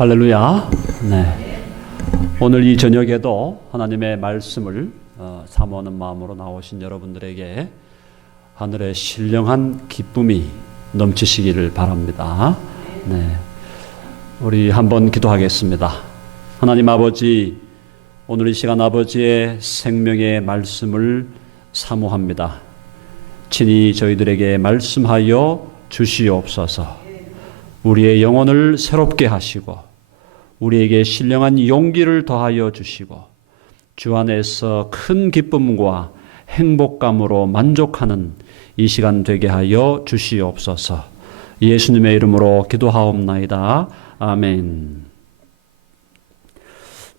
할렐루야. 네. 오늘 이 저녁에도 하나님의 말씀을 사모하는 마음으로 나오신 여러분들에게 하늘의 신령한 기쁨이 넘치시기를 바랍니다. 네. 우리 한번 기도하겠습니다. 하나님 아버지, 오늘 이 시간 아버지의 생명의 말씀을 사모합니다. 친히 저희들에게 말씀하여 주시옵소서. 우리의 영혼을 새롭게 하시고 우리에게 신령한 용기를 더하여 주시고 주 안에서 큰 기쁨과 행복감으로 만족하는 이 시간 되게 하여 주시옵소서. 예수님의 이름으로 기도하옵나이다. 아멘.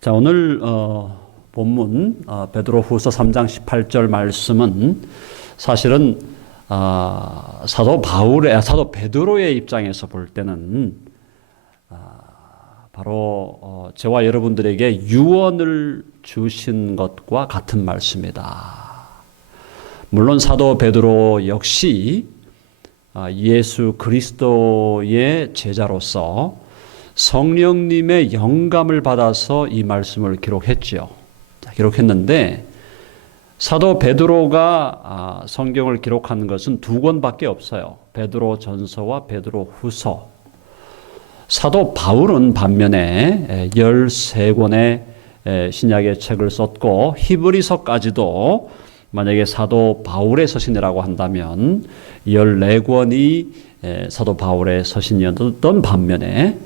자, 오늘 본문 베드로후서 3장 18절 말씀은 사실은 사도 베드로의 입장에서 볼 때는 바로 저와 여러분들에게 유언을 주신 것과 같은 말씀이다. 물론 사도 베드로 역시 예수 그리스도의 제자로서 성령님의 영감을 받아서 이 말씀을 기록했지요. 기록했는데 사도 베드로가 성경을 기록한 것은 두 권밖에 없어요. 베드로 전서와 베드로 후서. 사도 바울은 반면에 13권의 신약의 책을 썼고 히브리서까지도 만약에 사도 바울의 서신이라고 한다면 14권이 사도 바울의 서신이었던 반면에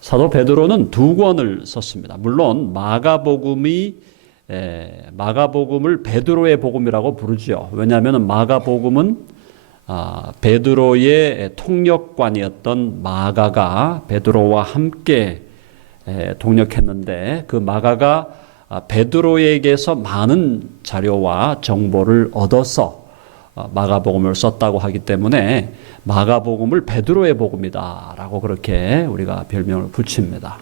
사도 베드로는 2권을 썼습니다. 물론 마가복음을 베드로의 복음이라고 부르죠. 왜냐하면 마가복음은 베드로의 통역관이었던 마가가 베드로와 함께 동역했는데 그 마가가 베드로에게서 많은 자료와 정보를 얻어서 마가복음을 썼다고 하기 때문에 마가복음을 베드로의 복음이다라고 그렇게 우리가 별명을 붙입니다.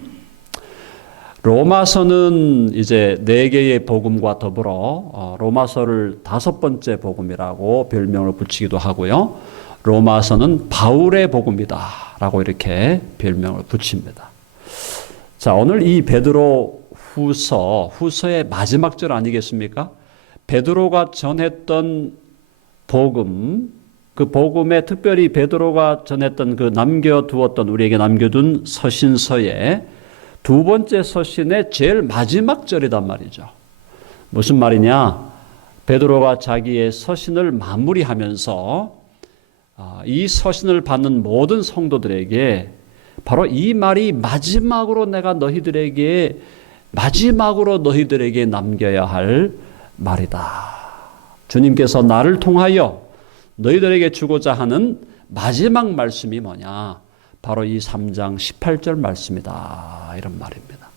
로마서는 이제 4개의 복음과 더불어 로마서를 5번째 복음이라고 별명을 붙이기도 하고요. 로마서는 바울의 복음이다라고 이렇게 별명을 붙입니다. 자, 오늘 이 베드로 후서의 마지막 절 아니겠습니까? 베드로가 전했던 복음, 그 복음에 특별히 베드로가 전했던 그 우리에게 남겨둔 서신서에 두 번째 서신의 제일 마지막 절이란 말이죠. 무슨 말이냐? 베드로가 자기의 서신을 마무리하면서 이 서신을 받는 모든 성도들에게 바로 이 말이 마지막으로 너희들에게 남겨야 할 말이다. 주님께서 나를 통하여 너희들에게 주고자 하는 마지막 말씀이 뭐냐? 바로 이 3장 18절 말씀이다. 이런 말입니다.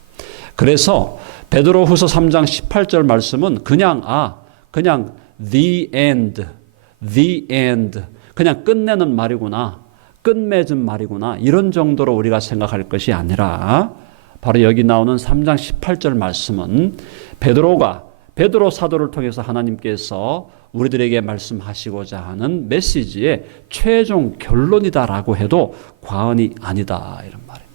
그래서 베드로후서 3장 18절 말씀은 그냥 the end, 그냥 끝내는 말이구나, 끝맺은 말이구나 이런 정도로 우리가 생각할 것이 아니라 바로 여기 나오는 3장 18절 말씀은 베드로 사도를 통해서 하나님께서 우리들에게 말씀하시고자 하는 메시지의 최종 결론이다라고 해도 과언이 아니다 이런 말입니다.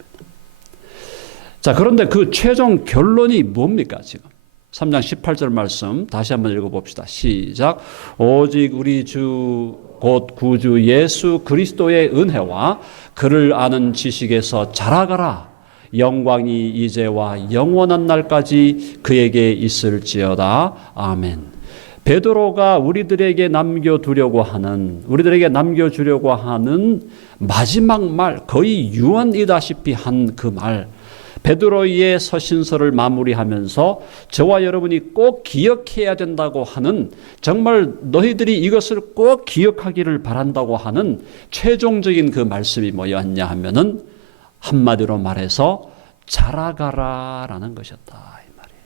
자, 그런데 그 최종 결론이 뭡니까 지금? 3장 18절 말씀 다시 한번 읽어봅시다. 시작. 오직 우리 주 곧 구주 예수 그리스도의 은혜와 그를 아는 지식에서 자라가라. 영광이 이제와 영원한 날까지 그에게 있을지어다. 아멘. 베드로가 우리들에게 남겨주려고 하는 마지막 말, 거의 유언이다시피 한 그 말, 베드로의 서신서를 마무리하면서 저와 여러분이 꼭 기억해야 된다고 하는, 정말 너희들이 이것을 꼭 기억하기를 바란다고 하는 최종적인 그 말씀이 뭐였냐 하면은 한마디로 말해서 자라가라라는 것이었다 이 말이에요.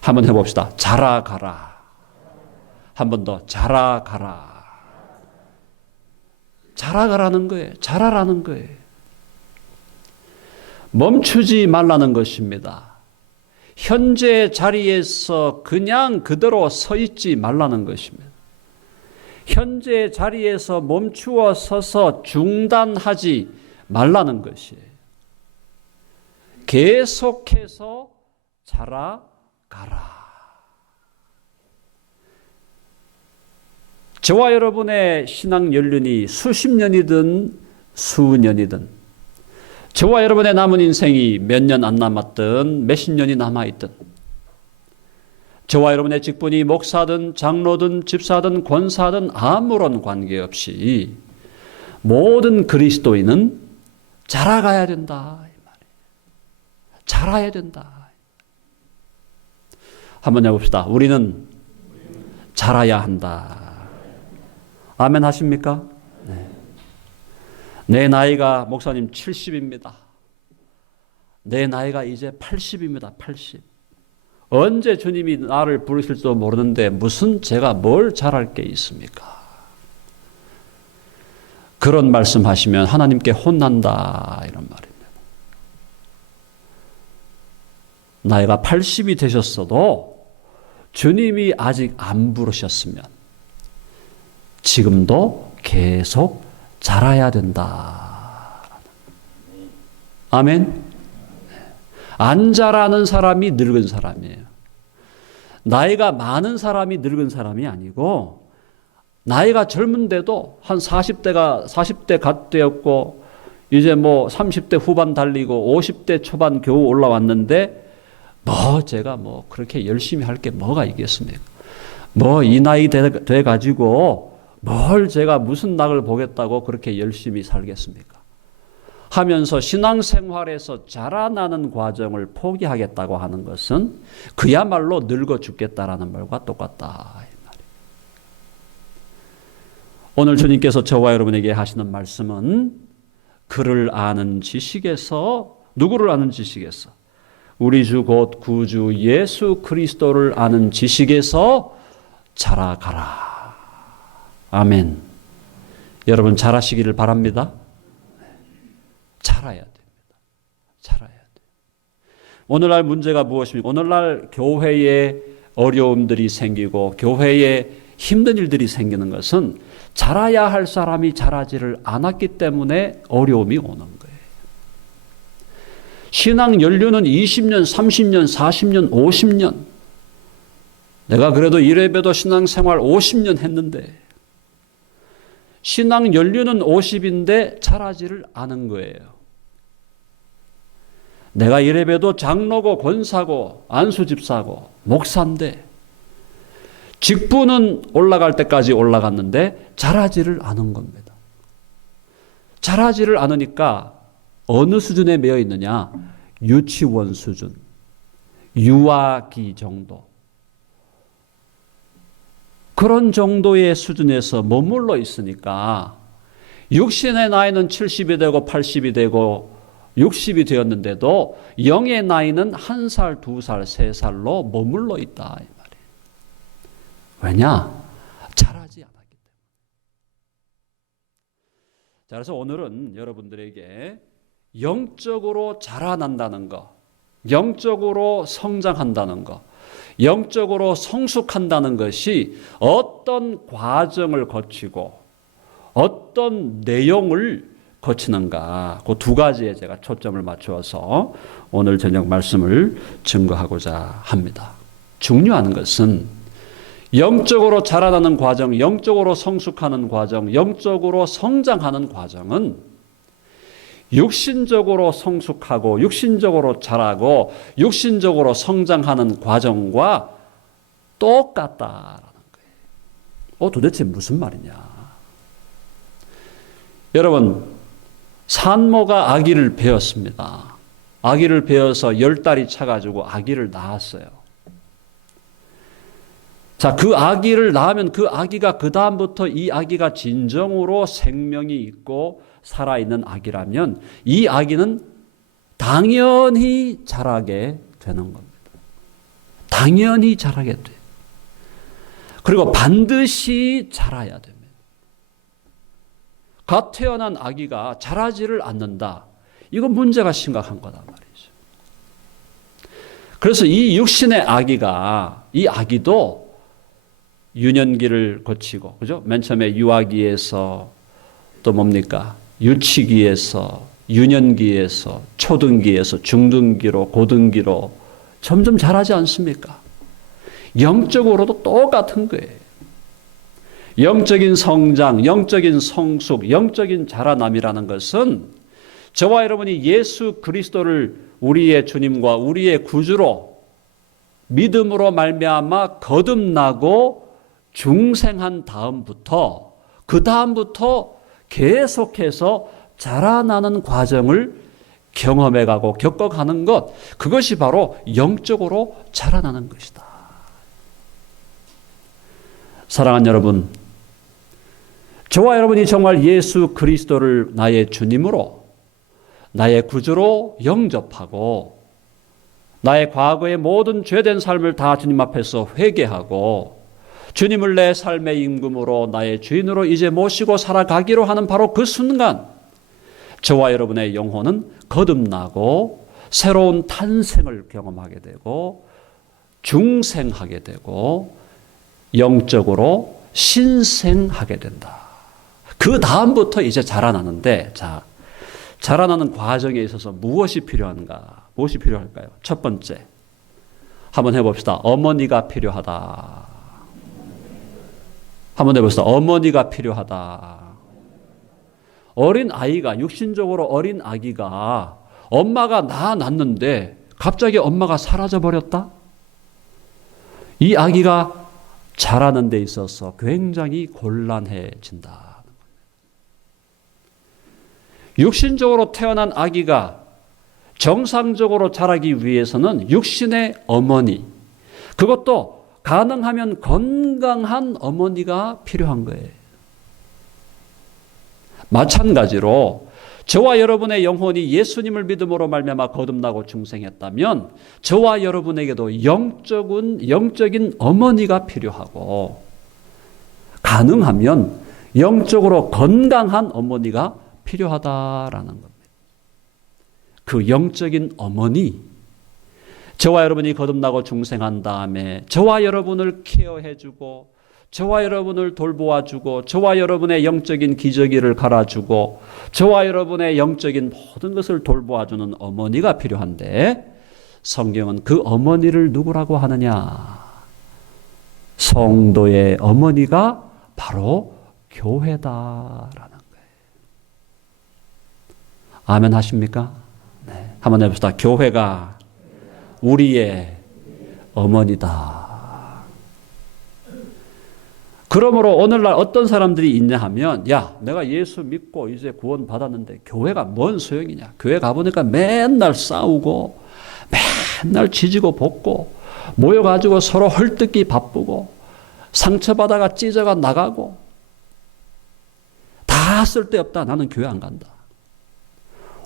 한번 해봅시다. 자라가라. 한 번 더 자라가라. 자라가라는 거예요. 자라라는 거예요. 멈추지 말라는 것입니다. 현재 자리에서 그냥 그대로 서 있지 말라는 것입니다. 현재 자리에서 멈추어 서서 중단하지 말라는 것이에요. 계속해서 자라가라. 저와 여러분의 신앙 연륜이 수십 년이든 수년이든, 저와 여러분의 남은 인생이 몇 년 안 남았든 몇십 년이 남아있든, 저와 여러분의 직분이 목사든 장로든 집사든 권사든 아무런 관계없이 모든 그리스도인은 자라가야 된다. 자라야 된다. 한번 해봅시다. 우리는 자라야 한다. 아멘 하십니까? 네. 내 나이가 목사님 70입니다. 내 나이가 이제 80입니다. 80. 언제 주님이 나를 부르실지도 모르는데 무슨 제가 뭘 잘할 게 있습니까? 그런 말씀하시면 하나님께 혼난다 이런 말입니다. 나이가 80이 되셨어도 주님이 아직 안 부르셨으면 지금도 계속 자라야 된다. 아멘. 안 자라는 사람이 늙은 사람이에요. 나이가 많은 사람이 늙은 사람이 아니고, 나이가 젊은데도 한 40대 갓 되었고, 이제 뭐 30대 후반 달리고 50대 초반 겨우 올라왔는데, 제가 그렇게 열심히 할 게 뭐가 있겠습니까? 이 나이 돼 가지고 뭘 제가 무슨 낙을 보겠다고 그렇게 열심히 살겠습니까? 하면서 신앙생활에서 자라나는 과정을 포기하겠다고 하는 것은 그야말로 늙어 죽겠다라는 말과 똑같다. 오늘 주님께서 저와 여러분에게 하시는 말씀은 그를 아는 지식에서, 누구를 아는 지식에서? 우리 주 곧 구주 예수 그리스도를 아는 지식에서 자라가라. 아멘. 여러분 자라시기를 바랍니다. 자라야 됩니다. 자라야 돼요. 오늘날 문제가 무엇입니까? 오늘날 교회에 어려움들이 생기고 교회에 힘든 일들이 생기는 것은 자라야 할 사람이 자라지를 않았기 때문에 어려움이 오는 거예요. 신앙 연륜은 20년, 30년, 40년, 50년. 내가 그래도 이래봬도 신앙생활 50년 했는데 신앙 연륜은 50인데 자라지를 않은 거예요. 내가 이래봬도 장로고 권사고 안수집사고 목사인데 직분은 올라갈 때까지 올라갔는데 자라지를 않은 겁니다. 자라지를 않으니까 어느 수준에 매여 있느냐? 유치원 수준, 유아기 정도. 그런 정도의 수준에서 머물러 있으니까 육신의 나이는 70이 되고 80이 되고 60이 되었는데도 영의 나이는 1살, 2살, 3살로 머물러 있다 이 말이에요. 왜냐? 자라지 않았기 때문에. 자, 그래서 오늘은 여러분들에게 영적으로 자라난다는 것, 영적으로 성장한다는 것, 영적으로 성숙한다는 것이 어떤 과정을 거치고 어떤 내용을 거치는가, 그 두 가지에 제가 초점을 맞추어서 오늘 저녁 말씀을 증거하고자 합니다. 중요한 것은 영적으로 자라나는 과정, 영적으로 성숙하는 과정, 영적으로 성장하는 과정은 육신적으로 성숙하고 육신적으로 자라고 육신적으로 성장하는 과정과 똑같다라는 거예요. 도대체 무슨 말이냐? 여러분, 산모가 아기를 배었습니다. 아기를 배어서 10달이 차가지고 아기를 낳았어요. 자, 그 아기를 낳으면 그 아기가 그 다음부터 이 아기가 진정으로 생명이 있고 살아있는 아기라면 이 아기는 당연히 자라게 되는 겁니다. 당연히 자라게 돼요. 그리고 반드시 자라야 됩니다. 갓 태어난 아기가 자라지를 않는다. 이건 문제가 심각한 거다 말이죠. 그래서 이 육신의 아기가, 이 아기도 유년기를 거치고, 그죠? 맨 처음에 유아기에서 또 뭡니까? 유치기에서 유년기에서 초등기에서 중등기로 고등기로 점점 자라지 않습니까? 영적으로도 똑같은 거예요. 영적인 성장, 영적인 성숙, 영적인 자라남이라는 것은 저와 여러분이 예수 그리스도를 우리의 주님과 우리의 구주로 믿음으로 말미암아 거듭나고 중생한 다음부터 그 다음부터 계속해서 자라나는 과정을 경험해가고 겪어가는 것, 그것이 바로 영적으로 자라나는 것이다. 사랑하는 여러분, 저와 여러분이 정말 예수 그리스도를 나의 주님으로, 나의 구주로 영접하고 나의 과거의 모든 죄된 삶을 다 주님 앞에서 회개하고 주님을 내 삶의 임금으로 나의 주인으로 이제 모시고 살아가기로 하는 바로 그 순간 저와 여러분의 영혼은 거듭나고 새로운 탄생을 경험하게 되고 중생하게 되고 영적으로 신생하게 된다. 그 다음부터 이제 자라나는데, 자, 자라나는 과정에 있어서 무엇이 필요한가? 무엇이 필요할까요? 첫 번째, 한번 해봅시다. 어머니가 필요하다. 한번 해봅시다. 어머니가 필요하다. 어린 아이가, 육신적으로 어린 아기가 엄마가 낳았는데 갑자기 엄마가 사라져 버렸다? 이 아기가 자라는 데 있어서 굉장히 곤란해진다. 육신적으로 태어난 아기가 정상적으로 자라기 위해서는 육신의 어머니, 그것도 가능하면 건강한 어머니가 필요한 거예요. 마찬가지로 저와 여러분의 영혼이 예수님을 믿음으로 말미암아 거듭나고 중생했다면 저와 여러분에게도 영적인 어머니가 필요하고 가능하면 영적으로 건강한 어머니가 필요하다라는 겁니다. 그 영적인 어머니, 저와 여러분이 거듭나고 중생한 다음에 저와 여러분을 케어해주고 저와 여러분을 돌보아주고 저와 여러분의 영적인 기저귀를 갈아주고 저와 여러분의 영적인 모든 것을 돌보아주는 어머니가 필요한데 성경은 그 어머니를 누구라고 하느냐? 성도의 어머니가 바로 교회다라는 거예요. 아멘 하십니까? 네. 한번 해봅시다. 교회가 우리의 어머니다. 그러므로 오늘날 어떤 사람들이 있냐 하면, 야, 내가 예수 믿고 이제 구원 받았는데 교회가 뭔 소용이냐? 교회 가보니까 맨날 싸우고 맨날 지지고 볶고 모여가지고 서로 헐뜯기 바쁘고 상처받아가 찢어가 나가고 다 쓸데없다. 나는 교회 안 간다.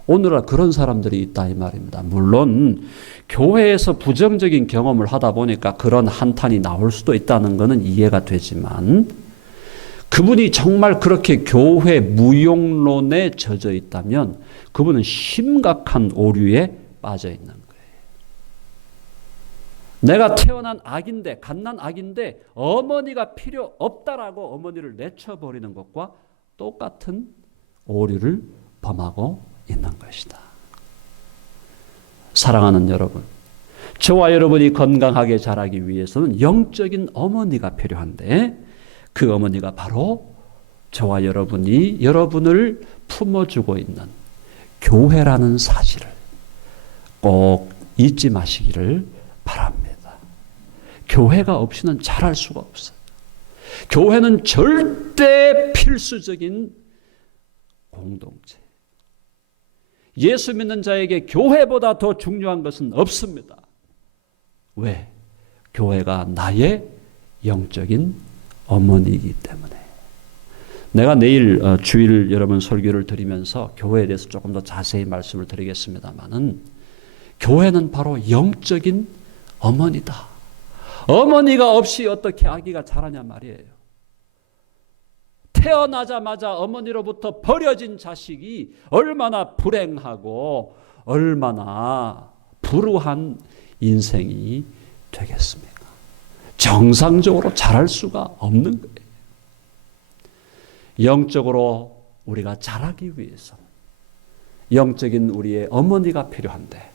오늘날 그런 사람들이 있다 이 말입니다. 물론 교회에서 부정적인 경험을 하다 보니까 그런 한탄이 나올 수도 있다는 것은 이해가 되지만 그분이 정말 그렇게 교회 무용론에 젖어 있다면 그분은 심각한 오류에 빠져 있는 거예요. 내가 태어난 아기인데, 갓난 아기인데 어머니가 필요 없다라고 어머니를 내쳐버리는 것과 똑같은 오류를 범하고 있는 것이다. 사랑하는 여러분, 저와 여러분이 건강하게 자라기 위해서는 영적인 어머니가 필요한데 그 어머니가 바로 저와 여러분이 여러분을 품어주고 있는 교회라는 사실을 꼭 잊지 마시기를 바랍니다. 교회가 없이는 자랄 수가 없어요. 교회는 절대 필수적인 공동체. 예수 믿는 자에게 교회보다 더 중요한 것은 없습니다. 왜? 교회가 나의 영적인 어머니이기 때문에. 내가 내일 주일 여러분 설교를 드리면서 교회에 대해서 조금 더 자세히 말씀을 드리겠습니다만은 교회는 바로 영적인 어머니다. 어머니가 없이 어떻게 아기가 자라냐 말이에요. 태어나자마자 어머니로부터 버려진 자식이 얼마나 불행하고 얼마나 불우한 인생이 되겠습니까? 정상적으로 자랄 수가 없는 거예요. 영적으로 우리가 자라기 위해서는 영적인 우리의 어머니가 필요한데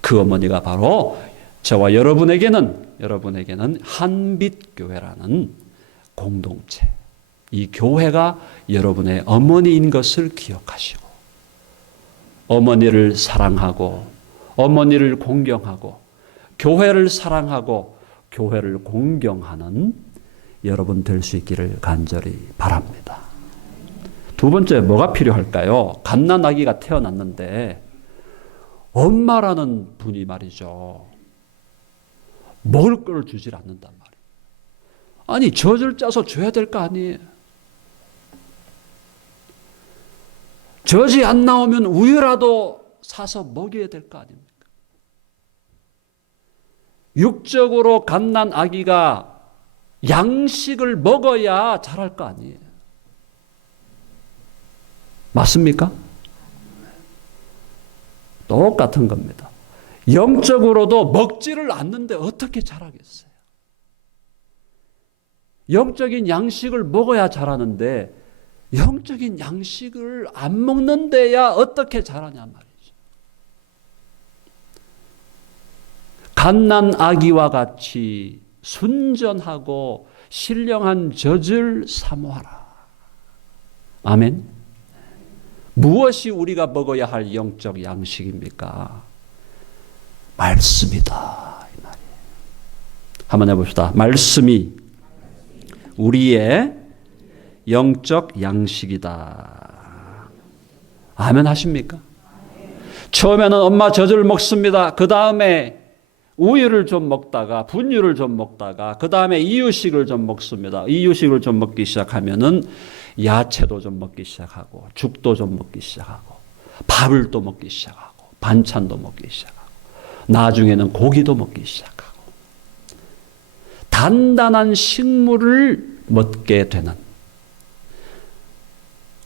그 어머니가 바로 저와 여러분에게는 한빛교회라는 공동체, 이 교회가 여러분의 어머니인 것을 기억하시고 어머니를 사랑하고 어머니를 공경하고 교회를 사랑하고 교회를 공경하는 여러분 될 수 있기를 간절히 바랍니다. 두 번째 뭐가 필요할까요? 갓난아기가 태어났는데 엄마라는 분이 말이죠. 먹을 걸 주질 않는단 말이에요. 아니 젖을 짜서 줘야 될 거 아니에요. 젖이 안 나오면 우유라도 사서 먹여야 될 거 아닙니까? 육적으로 갓난 아기가 양식을 먹어야 자랄 거 아니에요. 맞습니까? 똑같은 겁니다. 영적으로도 먹지를 않는데 어떻게 자라겠어요? 영적인 양식을 먹어야 자라는데 영적인 양식을 안 먹는 데야 어떻게 자라냐 말이죠. 갓난 아기와 같이 순전하고 신령한 젖을 사모하라. 아멘. 무엇이 우리가 먹어야 할 영적 양식입니까? 말씀이다. 이 말이에요. 한번 해봅시다. 말씀이 우리의 영적 양식이다. 아멘 하십니까? 처음에는 엄마 젖을 먹습니다. 그 다음에 우유를 좀 먹다가 분유를 좀 먹다가 그 다음에 이유식을 좀 먹습니다. 이유식을 좀 먹기 시작하면은 야채도 좀 먹기 시작하고 죽도 좀 먹기 시작하고 밥을 또 먹기 시작하고 반찬도 먹기 시작하고 나중에는 고기도 먹기 시작하고 단단한 식물을 먹게 되는,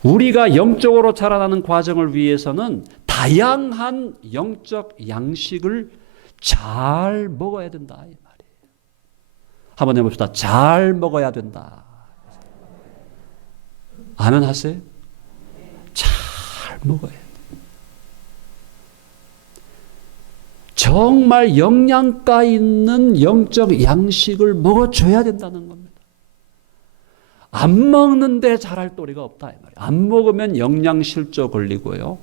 우리가 영적으로 자라나는 과정을 위해서는 다양한 영적 양식을 잘 먹어야 된다 이 말이에요. 한번 해봅시다. 잘 먹어야 된다. 아멘 하세요? 잘 먹어야 돼. 정말 영양가 있는 영적 양식을 먹어줘야 된다는 겁니다. 안 먹는데 자랄 도리가 없다 이 말이에요. 안 먹으면 영양실조 걸리고요.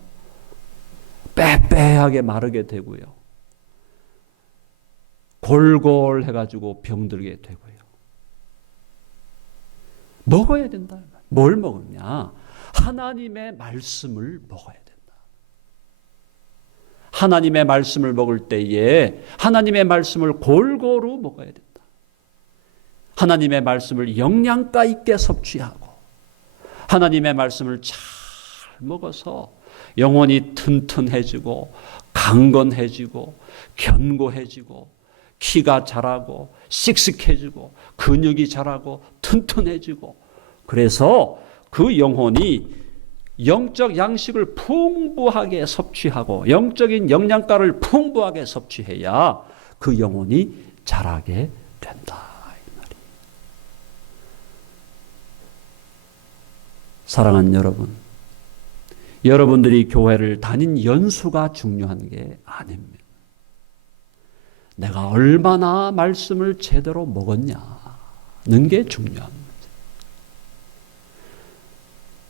빼빼하게 마르게 되고요. 골골해가지고 병들게 되고요. 먹어야 된다. 뭘 먹으냐? 하나님의 말씀을 먹어야 된다. 하나님의 말씀을 먹을 때에 하나님의 말씀을 골고루 먹어야 된다. 하나님의 말씀을 영양가 있게 섭취하고 하나님의 말씀을 잘 먹어서 영혼이 튼튼해지고 강건해지고 견고해지고 키가 자라고 씩씩해지고 근육이 자라고 튼튼해지고, 그래서 그 영혼이 영적 양식을 풍부하게 섭취하고 영적인 영양가를 풍부하게 섭취해야 그 영혼이 자라게 된다 이 말이에요. 사랑하는 여러분, 여러분들이 교회를 다닌 연수가 중요한 게 아닙니다. 내가 얼마나 말씀을 제대로 먹었냐는 게 중요합니다.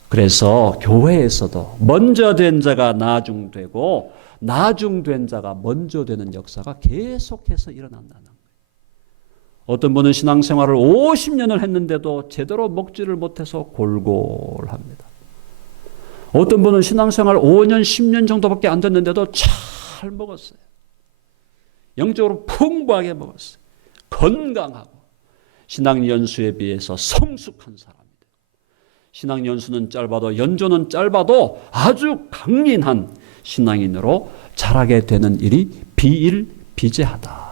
그래서 교회에서도 먼저 된 자가 나중되고 나중된 자가 먼저 되는 역사가 계속해서 일어난다는 거예요. 어떤 분은 신앙생활을 50년을 했는데도 제대로 먹지를 못해서 골골합니다. 어떤 분은 신앙생활 5년, 10년 정도밖에 안 됐는데도 잘 먹었어요. 영적으로 풍부하게 먹었어요. 건강하고 신앙연수에 비해서 성숙한 사람이 돼요. 신앙연수는 짧아도 연조는 짧아도 아주 강인한 신앙인으로 자라게 되는 일이 비일비재하다.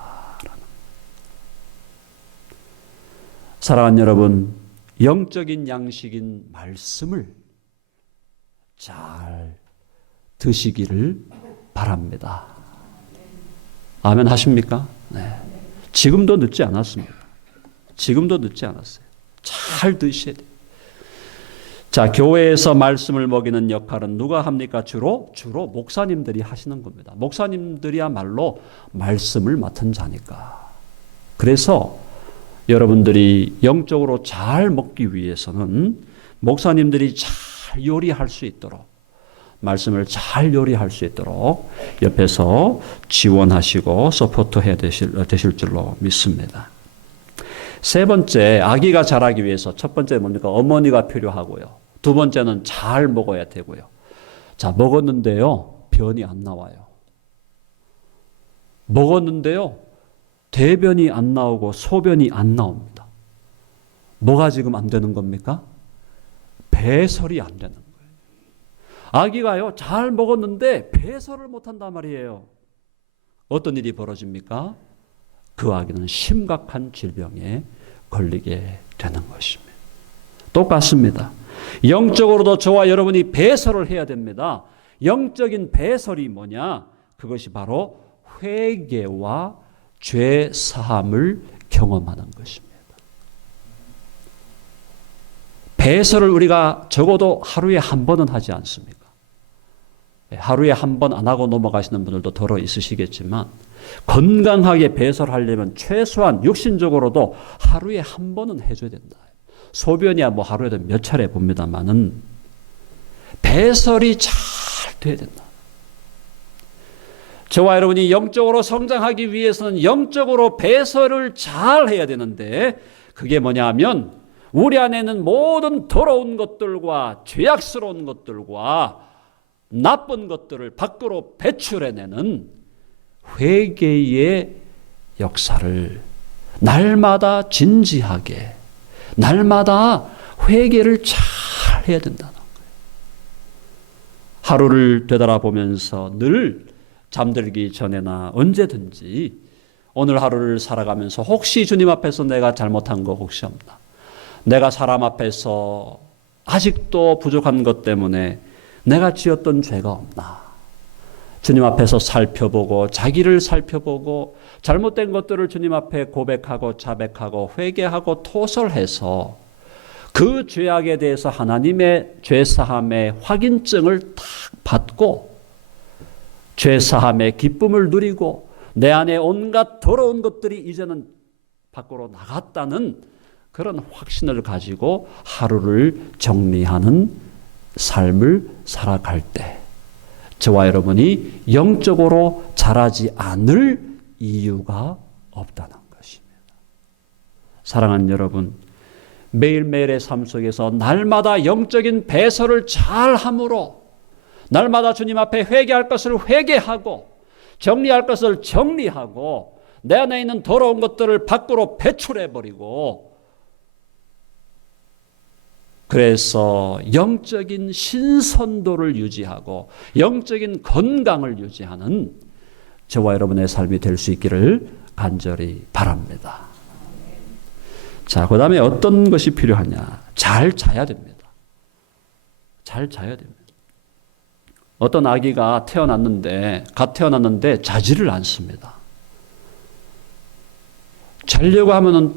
사랑하는 여러분, 영적인 양식인 말씀을 잘 드시기를 바랍니다. 아멘 하십니까? 네. 지금도 늦지 않았습니다. 지금도 늦지 않았어요. 잘 드셔야 돼요. 자, 교회에서 말씀을 먹이는 역할은 누가 합니까? 주로 목사님들이 하시는 겁니다. 목사님들이야말로 말씀을 맡은 자니까. 그래서 여러분들이 영적으로 잘 먹기 위해서는 목사님들이 잘 요리할 수 있도록, 말씀을 잘 요리할 수 있도록 옆에서 지원하시고 서포트해 되실 줄로 믿습니다. 세 번째, 아기가 자라기 위해서 첫 번째 뭡니까? 어머니가 필요하고요. 두 번째는 잘 먹어야 되고요. 자, 먹었는데요, 변이 안 나와요. 먹었는데요, 대변이 안 나오고 소변이 안 나옵니다. 뭐가 지금 안 되는 겁니까? 배설이 안 되는 거예요. 아기가요, 잘 먹었는데 배설을 못 한단 말이에요. 어떤 일이 벌어집니까? 그 아기는 심각한 질병에 걸리게 되는 것입니다. 똑같습니다. 영적으로도 저와 여러분이 배설을 해야 됩니다. 영적인 배설이 뭐냐? 그것이 바로 회개와 죄 사함을 경험하는 것입니다. 배설을 우리가 적어도 하루에 한 번은 하지 않습니까? 하루에 한 번 안 하고 넘어가시는 분들도 더러 있으시겠지만 건강하게 배설하려면 최소한 육신적으로도 하루에 한 번은 해줘야 된다. 소변이야 뭐 하루에도 몇 차례 봅니다만은 배설이 잘 돼야 된다. 저와 여러분이 영적으로 성장하기 위해서는 영적으로 배설을 잘 해야 되는데 그게 뭐냐 하면 우리 안에는 모든 더러운 것들과 죄악스러운 것들과 나쁜 것들을 밖으로 배출해내는 회개의 역사를 날마다 진지하게 날마다 회개를 잘 해야 된다는 거예요. 하루를 되돌아보면서 늘 잠들기 전에나 언제든지 오늘 하루를 살아가면서 혹시 주님 앞에서 내가 잘못한 거 혹시 없나? 내가 사람 앞에서 아직도 부족한 것 때문에 내가 지었던 죄가 없나? 주님 앞에서 살펴보고 자기를 살펴보고 잘못된 것들을 주님 앞에 고백하고 자백하고 회개하고 토설해서 그 죄악에 대해서 하나님의 죄사함의 확인증을 딱 받고 죄사함의 기쁨을 누리고 내 안에 온갖 더러운 것들이 이제는 밖으로 나갔다는 그런 확신을 가지고 하루를 정리하는 삶을 살아갈 때 저와 여러분이 영적으로 자라지 않을 이유가 없다는 것입니다. 사랑하는 여러분, 매일매일의 삶 속에서 날마다 영적인 배설을 잘 함으로 날마다 주님 앞에 회개할 것을 회개하고 정리할 것을 정리하고 내 안에 있는 더러운 것들을 밖으로 배출해버리고 그래서 영적인 신선도를 유지하고 영적인 건강을 유지하는 저와 여러분의 삶이 될 수 있기를 간절히 바랍니다. 자, 그 다음에 어떤 것이 필요하냐? 잘 자야 됩니다. 잘 자야 됩니다. 어떤 아기가 갓 태어났는데 자지를 않습니다. 자려고 하면은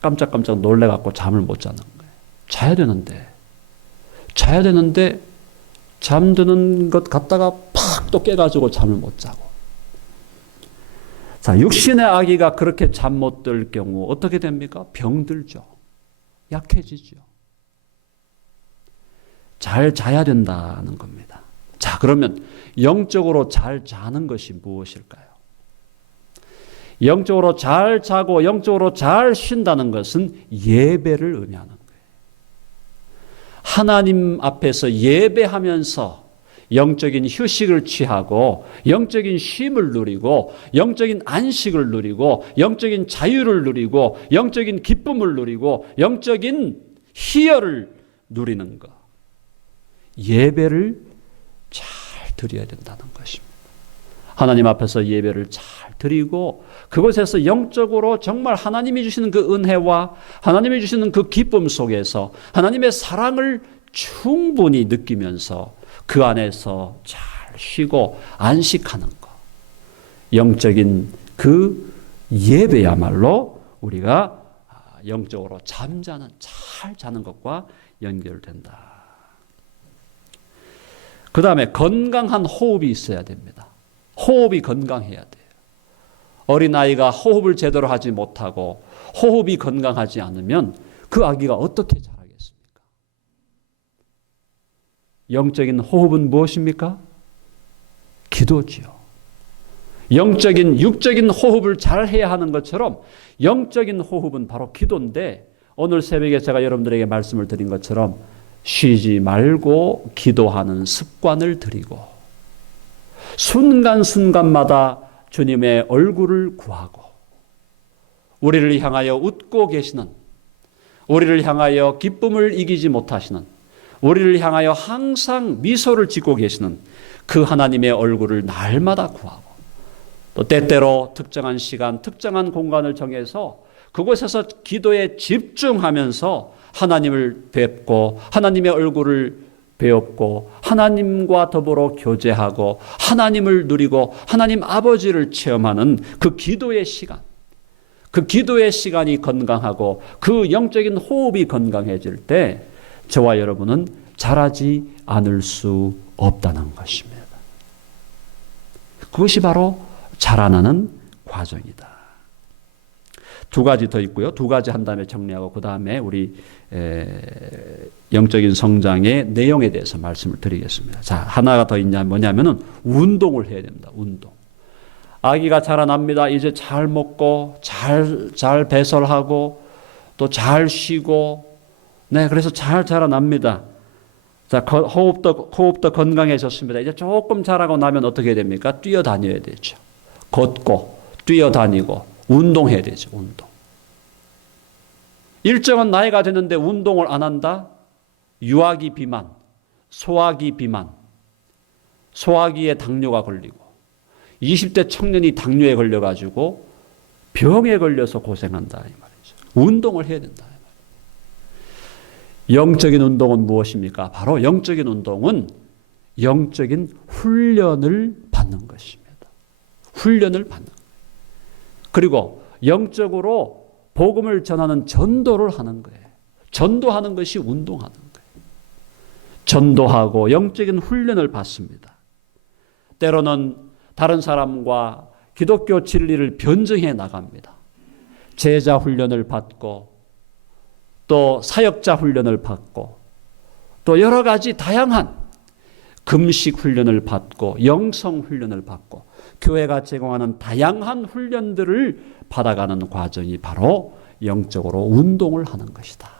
깜짝깜짝 놀래갖고 잠을 못 자는 거예요. 자야 되는데 잠드는 것 같다가 팍 또 깨가지고 잠을 못 자고. 자, 육신의 아기가 그렇게 잠 못 들 경우 어떻게 됩니까? 병들죠. 약해지죠. 잘 자야 된다는 겁니다. 자, 그러면 영적으로 잘 자는 것이 무엇일까요? 영적으로 잘 자고 영적으로 잘 쉰다는 것은 예배를 의미하는 거예요. 하나님 앞에서 예배하면서 영적인 휴식을 취하고 영적인 쉼을 누리고 영적인 안식을 누리고 영적인 자유를 누리고 영적인 기쁨을 누리고 영적인 희열을 누리는 것. 예배를 잘 드려야 된다는 것입니다. 하나님 앞에서 예배를 잘 드리고 그곳에서 영적으로 정말 하나님이 주시는 그 은혜와 하나님이 주시는 그 기쁨 속에서 하나님의 사랑을 충분히 느끼면서 그 안에서 잘 쉬고 안식하는 것. 영적인 그 예배야말로 우리가 영적으로 잘 자는 것과 연결된다. 그 다음에 건강한 호흡이 있어야 됩니다. 호흡이 건강해야 돼요. 어린아이가 호흡을 제대로 하지 못하고 호흡이 건강하지 않으면 그 아기가 어떻게 자라겠습니까? 영적인 호흡은 무엇입니까? 기도지요. 영적인, 육적인 호흡을 잘 해야 하는 것처럼 영적인 호흡은 바로 기도인데, 오늘 새벽에 제가 여러분들에게 말씀을 드린 것처럼 쉬지 말고 기도하는 습관을 들이고 순간순간마다 주님의 얼굴을 구하고 우리를 향하여 웃고 계시는, 우리를 향하여 기쁨을 이기지 못하시는, 우리를 향하여 항상 미소를 짓고 계시는 그 하나님의 얼굴을 날마다 구하고, 또 때때로 특정한 시간, 특정한 공간을 정해서 그곳에서 기도에 집중하면서 하나님을 뵙고 하나님의 얼굴을 배웠고 하나님과 더불어 교제하고 하나님을 누리고 하나님 아버지를 체험하는 그 기도의 시간, 그 기도의 시간이 건강하고 그 영적인 호흡이 건강해질 때 저와 여러분은 자라지 않을 수 없다는 것입니다. 그것이 바로 자라나는 과정이다. 두 가지 더 있고요. 두 가지 한 다음에 정리하고 그 다음에 우리 영적인 성장의 내용에 대해서 말씀을 드리겠습니다. 자, 하나가 더 있냐 뭐냐면은 운동을 해야 됩니다. 운동. 아기가 자라납니다. 이제 잘 먹고 잘 배설하고 또 잘 쉬고, 네, 그래서 잘 자라납니다. 자, 호흡도 건강해졌습니다. 이제 조금 자라고 나면 어떻게 됩니까? 뛰어다녀야 되죠. 걷고 뛰어다니고 운동해야 되죠. 운동. 일정한 나이가 됐는데 운동을 안 한다? 유아기 비만, 소아기 비만, 소아기에 당뇨가 걸리고 20대 청년이 당뇨에 걸려가지고 병에 걸려서 고생한다 이 말이죠. 운동을 해야 된다 이 말이죠. 영적인 운동은 무엇입니까? 바로 영적인 운동은 영적인 훈련을 받는 것입니다. 훈련을 받는 거예요. 그리고 영적으로 복음을 전하는 전도를 하는 거예요. 전도하는 것이 운동하는 거예요. 전도하고 영적인 훈련을 받습니다. 때로는 다른 사람과 기독교 진리를 변증해 나갑니다. 제자 훈련을 받고 또 사역자 훈련을 받고 또 여러 가지 다양한 금식 훈련을 받고 영성 훈련을 받고 교회가 제공하는 다양한 훈련들을 받아가는 과정이 바로 영적으로 운동을 하는 것이다.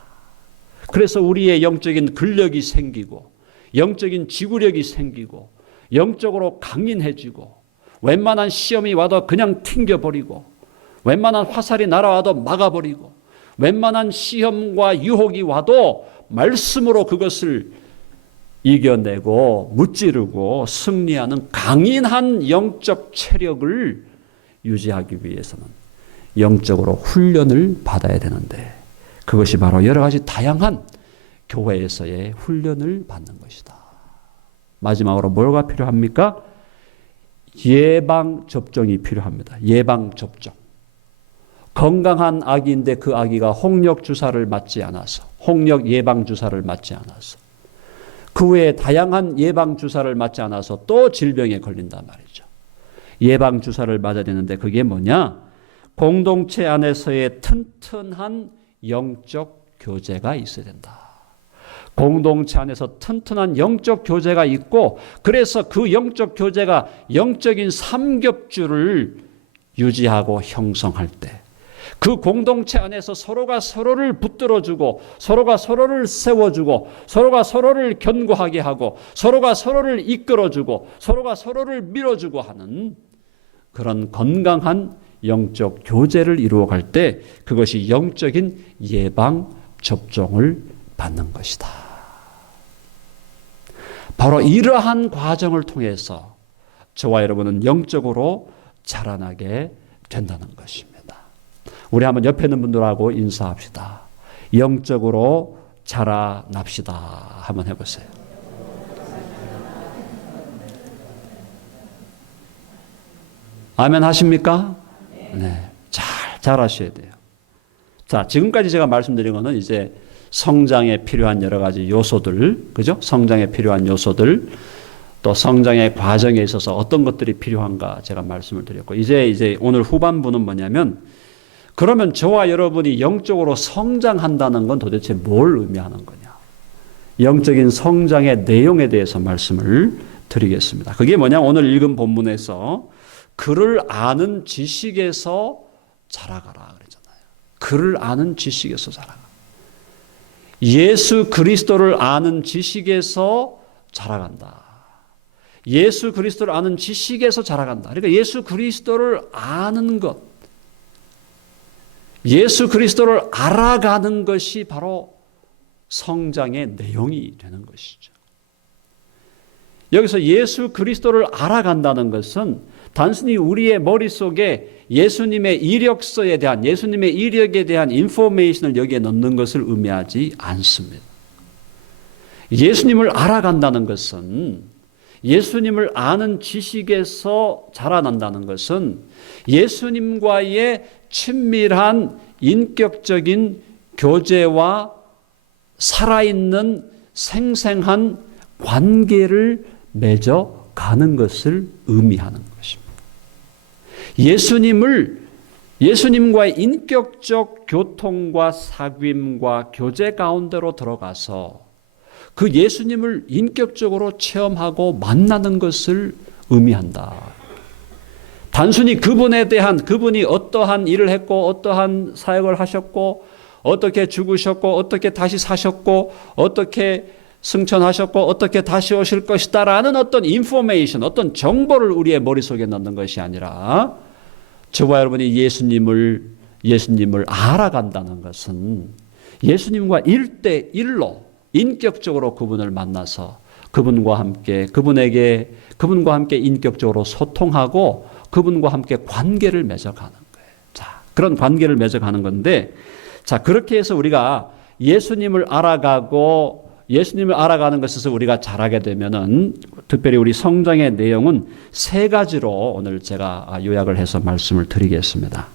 그래서 우리의 영적인 근력이 생기고 영적인 지구력이 생기고 영적으로 강인해지고 웬만한 시험이 와도 그냥 튕겨버리고 웬만한 화살이 날아와도 막아버리고 웬만한 시험과 유혹이 와도 말씀으로 그것을 이겨내고 무찌르고 승리하는 강인한 영적 체력을 유지하기 위해서는 영적으로 훈련을 받아야 되는데 그것이 바로 여러 가지 다양한 교회에서의 훈련을 받는 것이다. 마지막으로 뭐가 필요합니까? 예방접종이 필요합니다. 예방접종. 건강한 아기인데 그 아기가 홍역 주사를 맞지 않아서, 홍역 예방 주사를 맞지 않아서, 그 외에 다양한 예방 주사를 맞지 않아서 또 질병에 걸린단 말이죠. 예방 주사를 맞아야 되는데 그게 뭐냐? 공동체 안에서의 튼튼한 영적 교제가 있어야 된다. 공동체 안에서 튼튼한 영적 교제가 있고, 그래서 그 영적 교제가 영적인 삼겹줄을 유지하고 형성할 때 그 공동체 안에서 서로가 서로를 붙들어주고 서로가 서로를 세워주고 서로가 서로를 견고하게 하고 서로가 서로를 이끌어주고 서로가 서로를 밀어주고 하는 그런 건강한 영적 교제를 이루어갈 때 그것이 영적인 예방 접종을 받는 것이다. 바로 이러한 과정을 통해서 저와 여러분은 영적으로 자라나게 된다는 것입니다. 우리 한번 옆에 있는 분들하고 인사합시다. 영적으로 자라납시다. 한번 해보세요. 아멘 하십니까? 네. 잘 자라셔야 돼요. 자, 지금까지 제가 말씀드린 거는 이제 성장에 필요한 여러 가지 요소들, 그죠? 성장에 필요한 요소들, 또 성장의 과정에 있어서 어떤 것들이 필요한가 제가 말씀을 드렸고, 이제 오늘 후반부는 뭐냐면, 그러면 저와 여러분이 영적으로 성장한다는 건 도대체 뭘 의미하는 거냐? 영적인 성장의 내용에 대해서 말씀을 드리겠습니다. 그게 뭐냐? 오늘 읽은 본문에서 그를 아는 지식에서 자라가라 그랬잖아요. 그를 아는 지식에서 자라가. 예수 그리스도를 아는 지식에서 자라간다. 예수 그리스도를 아는 지식에서 자라간다. 그러니까 예수 그리스도를 아는 것, 예수 그리스도를 알아가는 것이 바로 성장의 내용이 되는 것이죠. 여기서 예수 그리스도를 알아간다는 것은 단순히 우리의 머릿속에 예수님의 이력서에 대한, 예수님의 이력에 대한 인포메이션을 여기에 넣는 것을 의미하지 않습니다. 예수님을 알아간다는 것은, 예수님을 아는 지식에서 자라난다는 것은 예수님과의 친밀한 인격적인 교제와 살아있는 생생한 관계를 맺어가는 것을 의미하는 것입니다. 예수님과의 인격적 교통과 사귐과 교제 가운데로 들어가서 그 예수님을 인격적으로 체험하고 만나는 것을 의미한다. 단순히 그분이 어떠한 일을 했고, 어떠한 사역을 하셨고, 어떻게 죽으셨고, 어떻게 다시 사셨고, 어떻게 승천하셨고, 어떻게 다시 오실 것이다라는 어떤 인포메이션, 어떤 정보를 우리의 머릿속에 넣는 것이 아니라, 저와 여러분이 예수님을 알아간다는 것은 예수님과 1대1로 인격적으로 그분을 만나서 그분과 함께 인격적으로 소통하고 그분과 함께 관계를 맺어가는 거예요. 자, 그런 관계를 맺어가는 건데, 자, 그렇게 해서 우리가 예수님을 알아가는 것에서 우리가 잘하게 되면은, 특별히 우리 성장의 내용은 세 가지로 오늘 제가 요약을 해서 말씀을 드리겠습니다.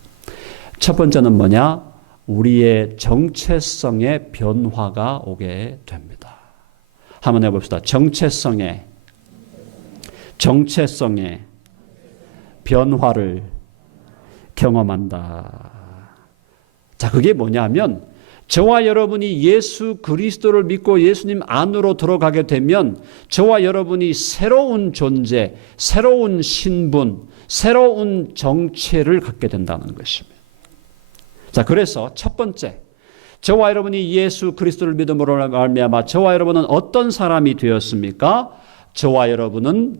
첫 번째는 뭐냐? 우리의 정체성의 변화가 오게 됩니다. 한번 해봅시다. 정체성의 변화를 경험한다. 자, 그게 뭐냐면 저와 여러분이 예수 그리스도를 믿고 예수님 안으로 들어가게 되면 저와 여러분이 새로운 존재, 새로운 신분, 새로운 정체를 갖게 된다는 것입니다. 자, 그래서 첫 번째, 저와 여러분이 예수 그리스도를 믿음으로 말미암아 저와 여러분은 어떤 사람이 되었습니까? 저와 여러분은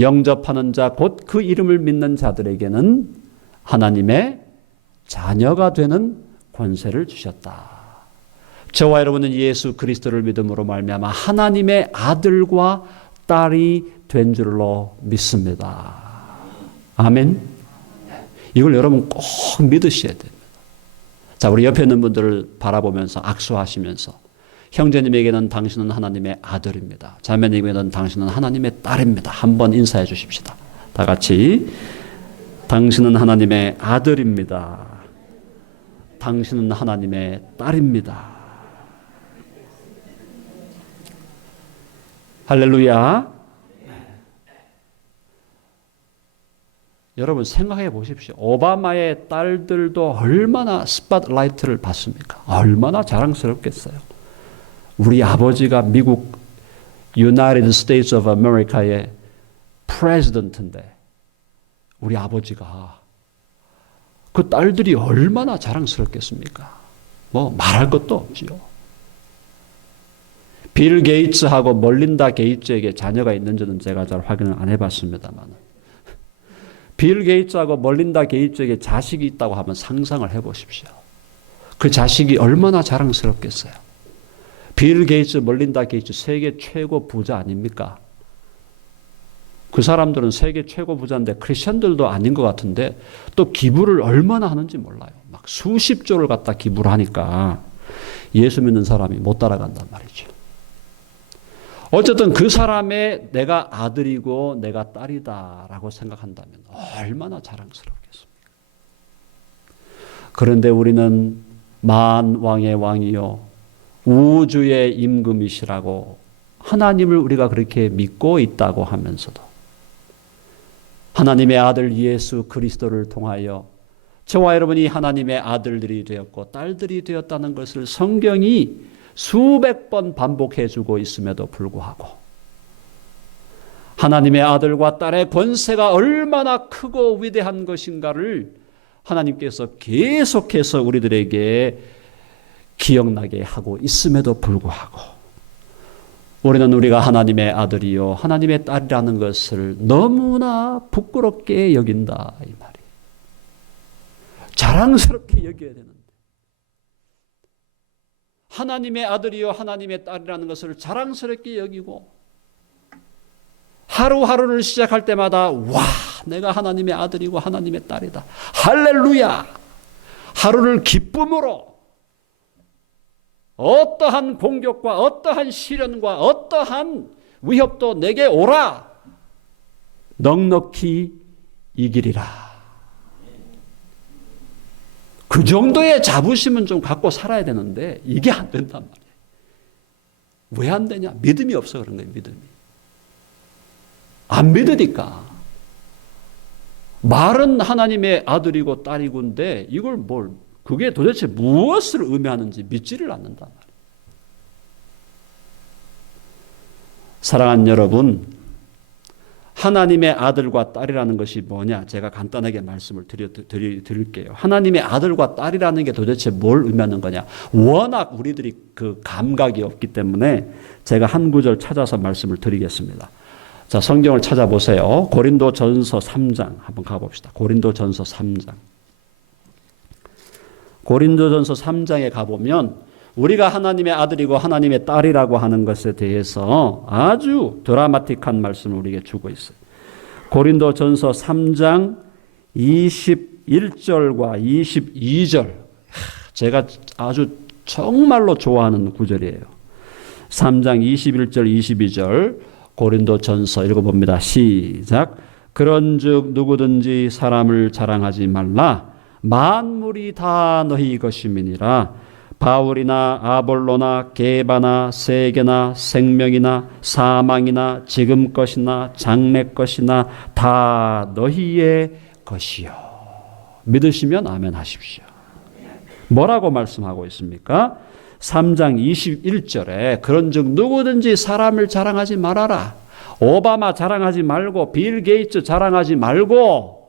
영접하는 자, 곧 그 이름을 믿는 자들에게는 하나님의 자녀가 되는 권세를 주셨다. 저와 여러분은 예수 그리스도를 믿음으로 말미암아 하나님의 아들과 딸이 된 줄로 믿습니다. 아멘. 이걸 여러분 꼭 믿으셔야 됩니다. 자, 우리 옆에 있는 분들을 바라보면서 악수하시면서 형제님에게는 당신은 하나님의 아들입니다. 자매님에게는 당신은 하나님의 딸입니다. 한번 인사해 주십시다. 다 같이. 당신은 하나님의 아들입니다. 당신은 하나님의 딸입니다. 할렐루야. 여러분 생각해 보십시오. 오바마의 딸들도 얼마나 스팟라이트를 받습니까? 얼마나 자랑스럽겠어요. 우리 아버지가 미국 United States of America의 프레지던트인데 우리 아버지가 그 딸들이 얼마나 자랑스럽겠습니까? 뭐 말할 것도 없지요. 빌 게이츠하고 멀린다 게이츠에게 자녀가 있는지는 제가 잘 확인을 안 해봤습니다만 빌 게이츠하고 멀린다 게이츠에게 자식이 있다고 하면 상상을 해보십시오. 그 자식이 얼마나 자랑스럽겠어요. 빌 게이츠, 멀린다 게이츠 세계 최고 부자 아닙니까? 그 사람들은 세계 최고 부자인데 크리스천들도 아닌 것 같은데 또 기부를 얼마나 하는지 몰라요. 막 수십 조를 갖다 기부를 하니까 예수 믿는 사람이 못 따라간단 말이죠. 어쨌든 그 사람의 내가 아들이고 내가 딸이다라고 생각한다면 얼마나 자랑스럽겠습니까? 그런데 우리는 만왕의 왕이요 우주의 임금이시라고 하나님을 우리가 그렇게 믿고 있다고 하면서도 하나님의 아들 예수 그리스도를 통하여 저와 여러분이 하나님의 아들들이 되었고 딸들이 되었다는 것을 성경이 수백 번 반복해주고 있음에도 불구하고 하나님의 아들과 딸의 권세가 얼마나 크고 위대한 것인가를 하나님께서 계속해서 우리들에게 기억나게 하고 있음에도 불구하고 우리는 우리가 하나님의 아들이요 하나님의 딸이라는 것을 너무나 부끄럽게 여긴다 이 말이에요. 자랑스럽게 여겨야 되는데 하나님의 아들이요 하나님의 딸이라는 것을 자랑스럽게 여기고 하루하루를 시작할 때마다 와 내가 하나님의 아들이고 하나님의 딸이다 할렐루야 하루를 기쁨으로 어떠한 공격과 어떠한 시련과 어떠한 위협도 내게 오라 넉넉히 이기리라. 그 정도의 자부심은 좀 갖고 살아야 되는데 이게 안 된단 말이에요. 왜 안 되냐? 믿음이 없어 그런 거예요. 믿음이. 안 믿으니까. 말은 하나님의 아들이고 딸이고인데 이걸 그게 도대체 무엇을 의미하는지 믿지를 않는단 말이에요. 사랑하는 여러분, 하나님의 아들과 딸이라는 것이 뭐냐? 제가 간단하게 말씀을 드릴게요. 하나님의 아들과 딸이라는 게 도대체 뭘 의미하는 거냐? 워낙 우리들이 그 감각이 없기 때문에 제가 한 구절 찾아서 말씀을 드리겠습니다. 자, 성경을 찾아보세요. 고린도전서 3장 한번 가봅시다. 고린도전서 3장. 고린도전서 3장에 가보면 우리가 하나님의 아들이고 하나님의 딸이라고 하는 것에 대해서 아주 드라마틱한 말씀을 우리에게 주고 있어요. 고린도전서 3장 21절과 22절 제가 아주 정말로 좋아하는 구절이에요. 3장 21절 22절 고린도전서 읽어봅니다. 시작. 그런즉 누구든지 사람을 자랑하지 말라. 만물이 다 너희 것임이니라. 바울이나 아볼로나 게바나 세계나 생명이나 사망이나 지금 것이나 장래 것이나 다 너희의 것이요. 믿으시면 아멘 하십시오. 뭐라고 말씀하고 있습니까? 3장 21절에 그런즉 누구든지 사람을 자랑하지 말아라. 오바마 자랑하지 말고 빌 게이츠 자랑하지 말고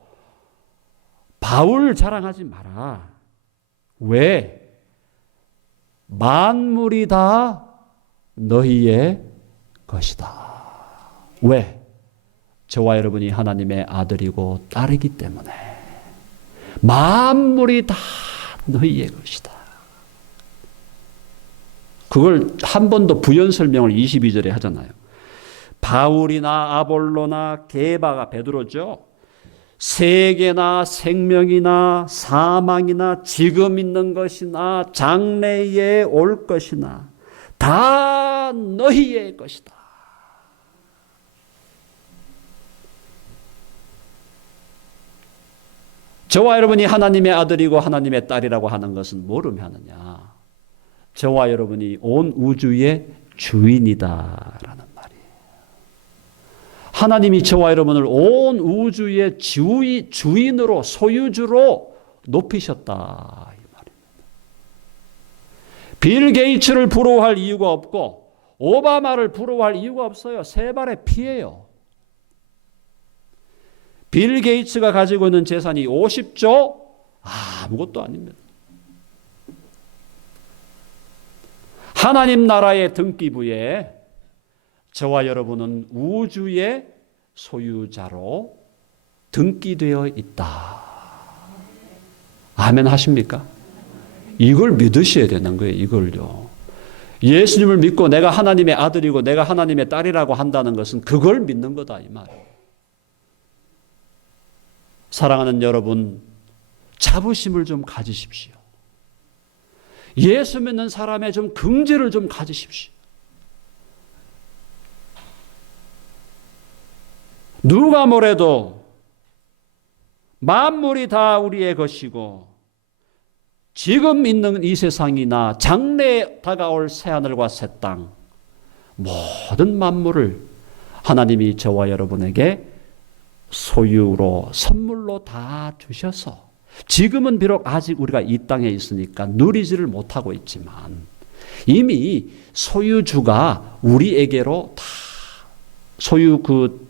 바울 자랑하지 마라. 왜? 만물이 다 너희의 것이다. 왜? 저와 여러분이 하나님의 아들이고 딸이기 때문에 만물이 다 너희의 것이다. 그걸 한 번 더 부연 설명을 22절에 하잖아요. 바울이나 아볼로나 게바가 베드로죠. 세계나 생명이나 사망이나 지금 있는 것이나 장래에 올 것이나 다 너희의 것이다. 저와 여러분이 하나님의 아들이고 하나님의 딸이라고 하는 것은 뭘 의미하느냐? 저와 여러분이 온 우주의 주인이다라는 말이에요. 하나님이 저와 여러분을 온 우주의 주인으로 소유주로 높이셨다 이 말입니다. 빌 게이츠를 부러워할 이유가 없고 오바마를 부러워할 이유가 없어요. 세 발의 피예요. 빌 게이츠가 가지고 있는 재산이 50조? 아무것도 아닙니다. 하나님 나라의 등기부에 저와 여러분은 우주의 소유자로 등기되어 있다. 아멘 하십니까? 이걸 믿으셔야 되는 거예요. 이걸요. 예수님을 믿고 내가 하나님의 아들이고 내가 하나님의 딸이라고 한다는 것은 그걸 믿는 거다 이 말이에요. 사랑하는 여러분, 자부심을 좀 가지십시오. 예수 믿는 사람의 좀 긍지를 좀 가지십시오. 누가 뭐래도 만물이 다 우리의 것이고 지금 있는 이 세상이나 장래에 다가올 새하늘과 새 땅, 모든 만물을 하나님이 저와 여러분에게 소유로 선물로 다 주셔서 지금은 비록 아직 우리가 이 땅에 있으니까 누리지를 못하고 있지만 이미 소유주가 우리에게로 다 소유 그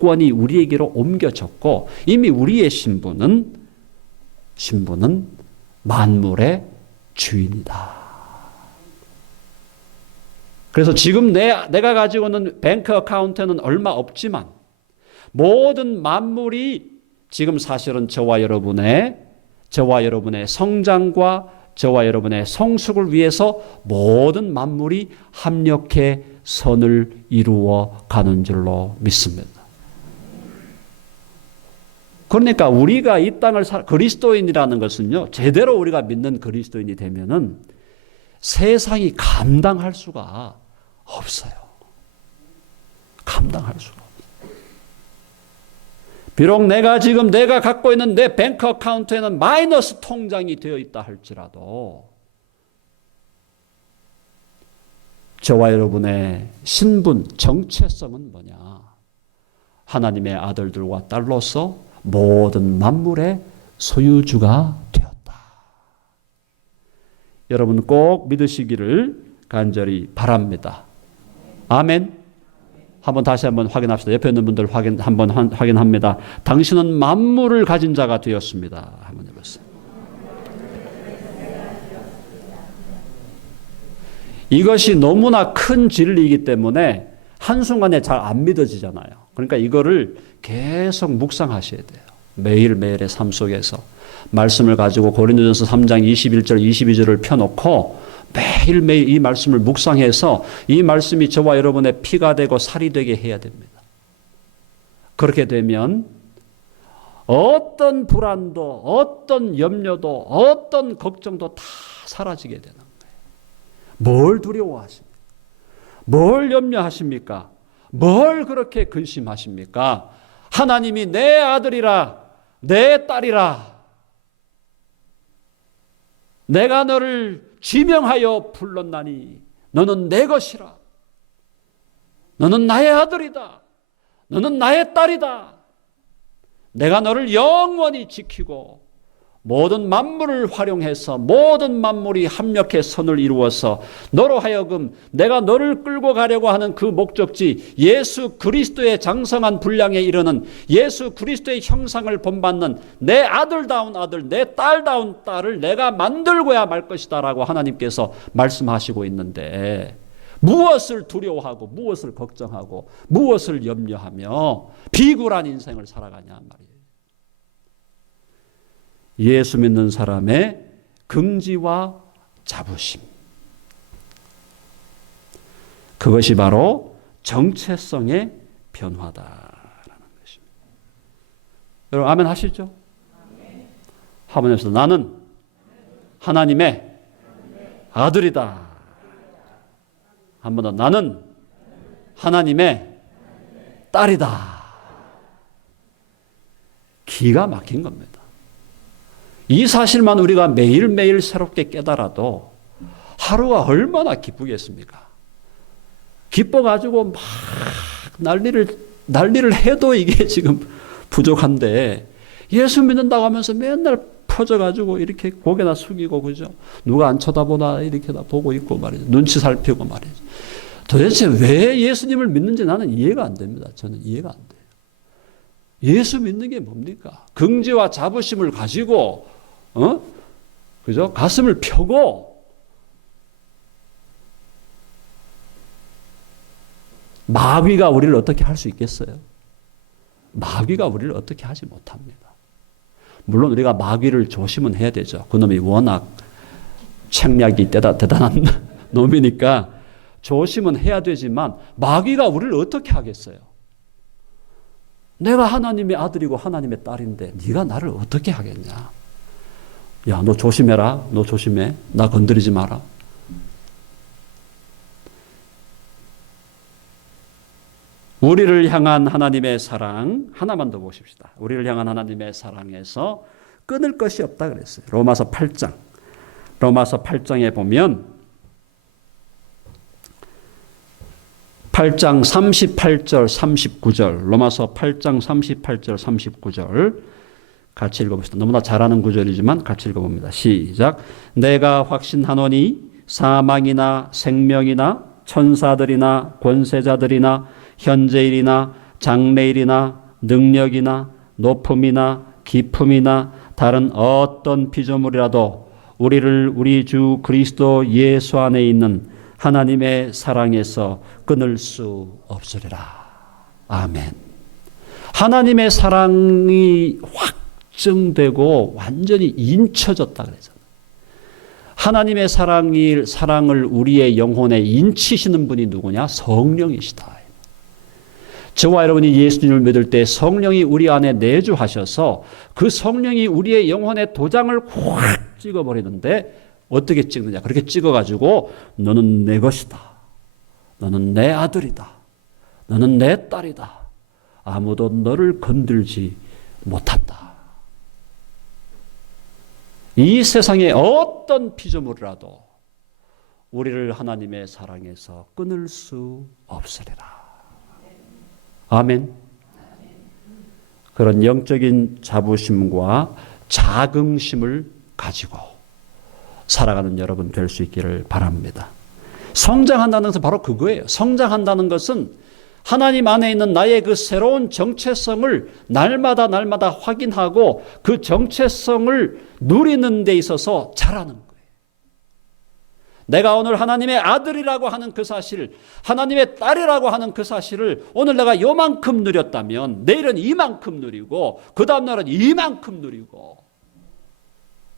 권이 우리에게로 옮겨졌고 이미 우리의 신분은 만물의 주인이다. 그래서 지금 내가 가지고 있는 뱅크 어카운트에는 얼마 없지만 모든 만물이 지금 사실은 저와 여러분의 성장과 저와 여러분의 성숙을 위해서 모든 만물이 합력해 선을 이루어 가는 줄로 믿습니다. 그러니까 우리가 이 땅을 그리스도인이라는 것은요, 제대로 우리가 믿는 그리스도인이 되면은 세상이 감당할 수가 없어요. 감당할 수가 없어요. 비록 내가 갖고 있는 내 뱅크 어카운트에는 마이너스 통장이 되어 있다 할지라도 저와 여러분의 신분, 정체성은 뭐냐? 하나님의 아들들과 딸로서 모든 만물의 소유주가 되었다. 여러분 꼭 믿으시기를 간절히 바랍니다. 아멘. 다시 한번 확인합시다. 옆에 있는 분들 확인합니다. 당신은 만물을 가진 자가 되었습니다. 한번 해보세요. 이것이 너무나 큰 진리이기 때문에 한순간에 잘 안 믿어지잖아요. 그러니까 이거를 계속 묵상하셔야 돼요. 매일매일의 삶 속에서 말씀을 가지고 고린도전서 3장 21절 22절을 펴놓고 매일매일 이 말씀을 묵상해서 이 말씀이 저와 여러분의 피가 되고 살이 되게 해야 됩니다. 그렇게 되면 어떤 불안도 어떤 염려도 어떤 걱정도 다 사라지게 되는 거예요. 뭘 두려워하십니까? 뭘 염려하십니까? 뭘 그렇게 근심하십니까? 하나님이 내 아들이라 내 딸이라 내가 너를 지명하여 불렀나니 너는 내 것이라. 너는 나의 아들이다. 너는 나의 딸이다. 내가 너를 영원히 지키고 모든 만물을 활용해서 모든 만물이 합력해 선을 이루어서 너로 하여금 내가 너를 끌고 가려고 하는 그 목적지 예수 그리스도의 장성한 분량에 이르는 예수 그리스도의 형상을 본받는 내 아들다운 아들, 내 딸다운 딸을 내가 만들고야 말 것이다 라고 하나님께서 말씀하시고 있는데 무엇을 두려워하고 무엇을 걱정하고 무엇을 염려하며 비굴한 인생을 살아가냐 말이에요. 예수 믿는 사람의 긍지와 자부심. 그것이 바로 정체성의 변화다라는 것입니다. 여러분 아멘 하시죠? 한번 해서 나는 하나님의 아들이다. 한 번 더 나는 하나님의 딸이다. 기가 막힌 겁니다. 이 사실만 우리가 매일매일 새롭게 깨달아도 하루가 얼마나 기쁘겠습니까? 기뻐가지고 막 난리를 해도 이게 지금 부족한데 예수 믿는다고 하면서 맨날 퍼져가지고 이렇게 고개나 숙이고 그죠? 누가 안 쳐다보나 이렇게 다 보고 있고 말이죠. 눈치 살피고 말이죠. 도대체 왜 예수님을 믿는지 나는 이해가 안 됩니다. 저는 이해가 안 돼요. 예수 믿는 게 뭡니까? 긍지와 자부심을 가지고 그죠? 가슴을 펴고 마귀가 우리를 어떻게 할 수 있겠어요? 마귀가 우리를 어떻게 하지 못합니다. 물론 우리가 마귀를 조심은 해야 되죠. 그놈이 워낙 책략이 대단한 놈이니까 조심은 해야 되지만 마귀가 우리를 어떻게 하겠어요? 내가 하나님의 아들이고 하나님의 딸인데 네가 나를 어떻게 하겠냐? 야, 너 조심해라. 너 조심해. 나 건드리지 마라. 우리를 향한 하나님의 사랑 하나만 더 보십시다. 우리를 향한 하나님의 사랑에서 끊을 것이 없다 그랬어요. 로마서 8장 로마서 8장에 보면 8장 38절 39절 로마서 8장 38절 39절 같이 읽어봅시다. 너무나 잘 아는 구절이지만 같이 읽어봅니다. 시작. 내가 확신하노니 사망이나 생명이나 천사들이나 권세자들이나 현재일이나 장래일이나 능력이나 높음이나 깊음이나 다른 어떤 피조물이라도 우리를 우리 주 그리스도 예수 안에 있는 하나님의 사랑에서 끊을 수 없으리라. 아멘. 하나님의 사랑이 확증되고 완전히 인쳐졌다 그러잖아요. 하나님의 사랑을 우리의 영혼에 인치시는 분이 누구냐? 성령이시다. 저와 여러분이 예수님을 믿을 때 성령이 우리 안에 내주하셔서 그 성령이 우리의 영혼에 도장을 확 찍어버리는데 어떻게 찍느냐? 그렇게 찍어가지고 너는 내 것이다. 너는 내 아들이다. 너는 내 딸이다. 아무도 너를 건들지 못한다. 이 세상의 어떤 피조물이라도 우리를 하나님의 사랑에서 끊을 수 없으리라. 아멘. 그런 영적인 자부심과 자긍심을 가지고 살아가는 여러분 될 수 있기를 바랍니다. 성장한다는 것은 바로 그거예요. 성장한다는 것은 하나님 안에 있는 나의 그 새로운 정체성을 날마다 확인하고 그 정체성을 누리는 데 있어서 자라는 거예요. 내가 오늘 하나님의 아들이라고 하는 그 사실, 하나님의 딸이라고 하는 그 사실을 오늘 내가 요만큼 누렸다면 내일은 이만큼 누리고 그 다음 날은 이만큼 누리고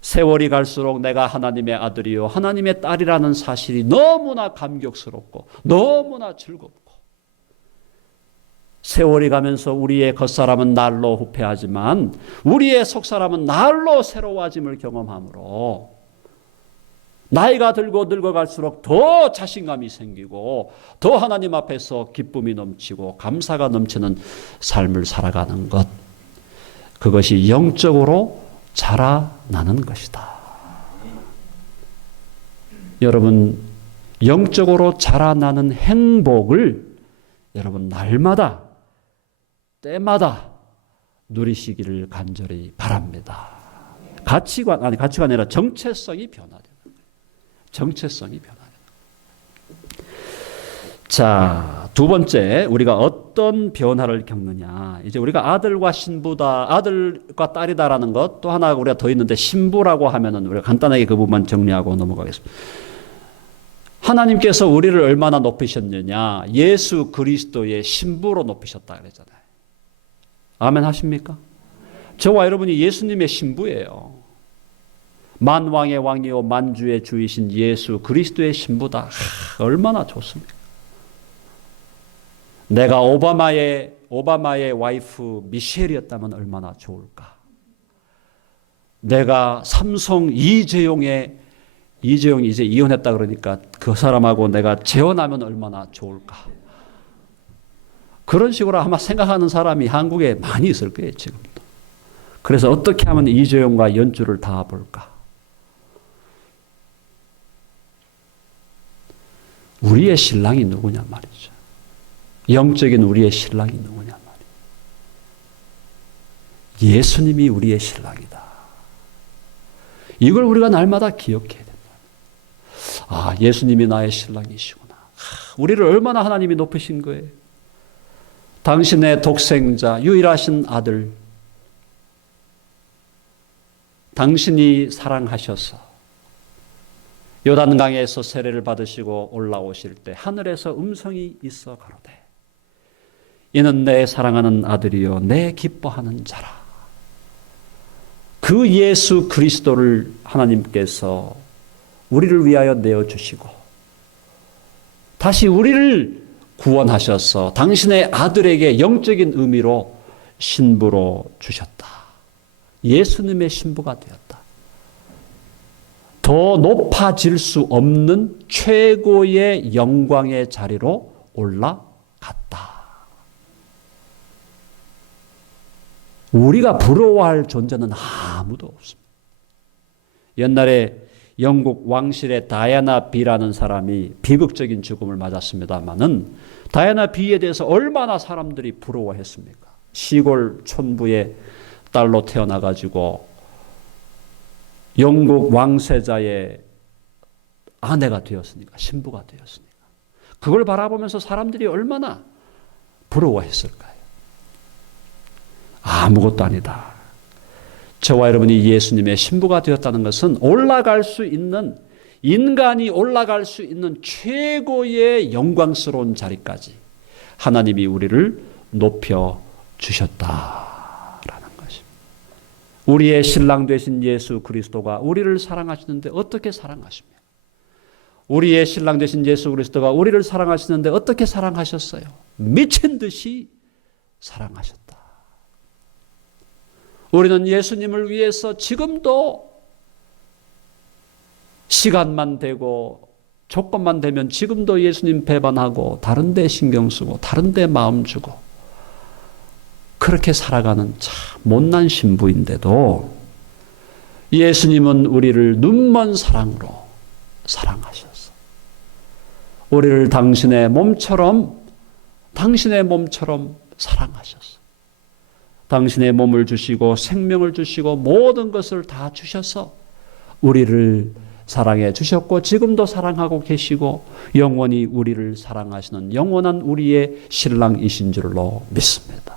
세월이 갈수록 내가 하나님의 아들이요 하나님의 딸이라는 사실이 너무나 감격스럽고 너무나 즐겁고 세월이 가면서 우리의 겉사람은 날로 후패하지만 우리의 속사람은 날로 새로워짐을 경험하므로 나이가 들고 늙어갈수록 더 자신감이 생기고 더 하나님 앞에서 기쁨이 넘치고 감사가 넘치는 삶을 살아가는 것, 그것이 영적으로 자라나는 것이다. 여러분, 영적으로 자라나는 행복을 여러분 날마다 때마다 누리시기를 간절히 바랍니다. 가치관이 아니라 정체성이 변화되는 거예요. 정체성이 변화되는 거예요. 자, 두 번째, 우리가 어떤 변화를 겪느냐. 이제 우리가 아들과 신부다, 아들과 딸이다라는 것, 또 하나 우리가 더 있는데 신부라고 하면은 우리가 간단하게 그 부분만 정리하고 넘어가겠습니다. 하나님께서 우리를 얼마나 높이셨느냐. 예수 그리스도의 신부로 높이셨다 그랬잖아요. 아멘 하십니까? 저와 여러분이 예수님의 신부예요. 만왕의 왕이요 만주의 주이신 예수 그리스도의 신부다. 얼마나 좋습니까? 내가 오바마의 와이프 미셸이었다면 얼마나 좋을까? 내가 삼성 이재용이 이제 이혼했다 그러니까 그 사람하고 내가 재혼하면 얼마나 좋을까? 그런 식으로 아마 생각하는 사람이 한국에 많이 있을 거예요, 지금도. 그래서 어떻게 하면 이재용과 연주를 다 볼까? 우리의 신랑이 누구냐 말이죠. 영적인 우리의 신랑이 누구냐 말이에요. 예수님이 우리의 신랑이다. 이걸 우리가 날마다 기억해야 된다. 아, 예수님이 나의 신랑이시구나. 우리를 얼마나 하나님이 높이신 거예요. 당신의 독생자, 유일하신 아들, 당신이 사랑하셔서 요단강에서 세례를 받으시고 올라오실 때 하늘에서 음성이 있어 가로되 이는 내 사랑하는 아들이요 내 기뻐하는 자라. 그 예수 그리스도를 하나님께서 우리를 위하여 내어주시고 다시 우리를 구원하셔서 당신의 아들에게 영적인 의미로 신부로 주셨다. 예수님의 신부가 되었다. 더 높아질 수 없는 최고의 영광의 자리로 올라갔다. 우리가 부러워할 존재는 아무도 없습니다. 옛날에 영국 왕실의 다이애나 비라는 사람이 비극적인 죽음을 맞았습니다마는 다이애나 비에 대해서 얼마나 사람들이 부러워했습니까? 시골 촌부의 딸로 태어나가지고 영국 왕세자의 아내가 되었으니까, 신부가 되었으니까. 그걸 바라보면서 사람들이 얼마나 부러워했을까요? 아무것도 아니다. 저와 여러분이 예수님의 신부가 되었다는 것은 올라갈 수 있는, 인간이 올라갈 수 있는 최고의 영광스러운 자리까지 하나님이 우리를 높여 주셨다라는 것입니다. 우리의 신랑 되신 예수 그리스도가 우리를 사랑하시는데 어떻게 사랑하시며, 우리의 신랑 되신 예수 그리스도가 우리를 사랑하시는데 어떻게 사랑하셨어요? 미친 듯이 사랑하셨다. 우리는 예수님을 위해서 지금도 시간만 되고 조건만 되면 지금도 예수님 배반하고 다른 데 신경 쓰고 다른 데 마음 주고 그렇게 살아가는 참 못난 신부인데도 예수님은 우리를 눈먼 사랑으로 사랑하셨어. 우리를 당신의 몸처럼 사랑하셨어. 당신의 몸을 주시고 생명을 주시고 모든 것을 다 주셔서 우리를 사랑해 주셨고 지금도 사랑하고 계시고 영원히 우리를 사랑하시는 영원한 우리의 신랑이신 줄로 믿습니다.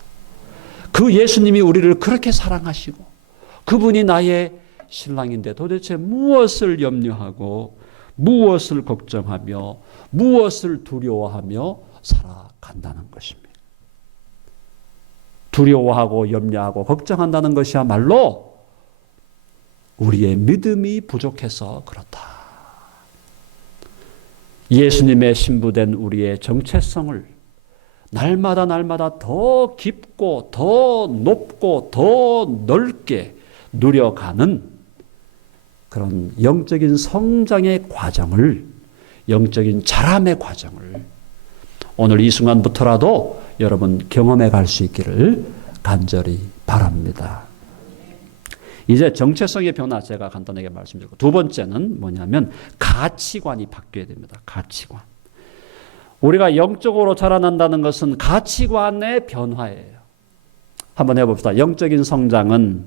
그 예수님이 우리를 그렇게 사랑하시고 그분이 나의 신랑인데 도대체 무엇을 염려하고 무엇을 걱정하며 무엇을 두려워하며 살아간다는 것입니다. 두려워하고 염려하고 걱정한다는 것이야말로 우리의 믿음이 부족해서 그렇다. 예수님의 신부된 우리의 정체성을 날마다 더 깊고 더 높고 더 넓게 누려가는 그런 영적인 성장의 과정을, 영적인 자람의 과정을 오늘 이 순간부터라도 여러분 경험해 갈 수 있기를 간절히 바랍니다. 이제 정체성의 변화 제가 간단하게 말씀드리고 두 번째는 뭐냐면 가치관이 바뀌어야 됩니다. 가치관. 우리가 영적으로 자라난다는 것은 가치관의 변화예요. 한번 해봅시다. 영적인 성장은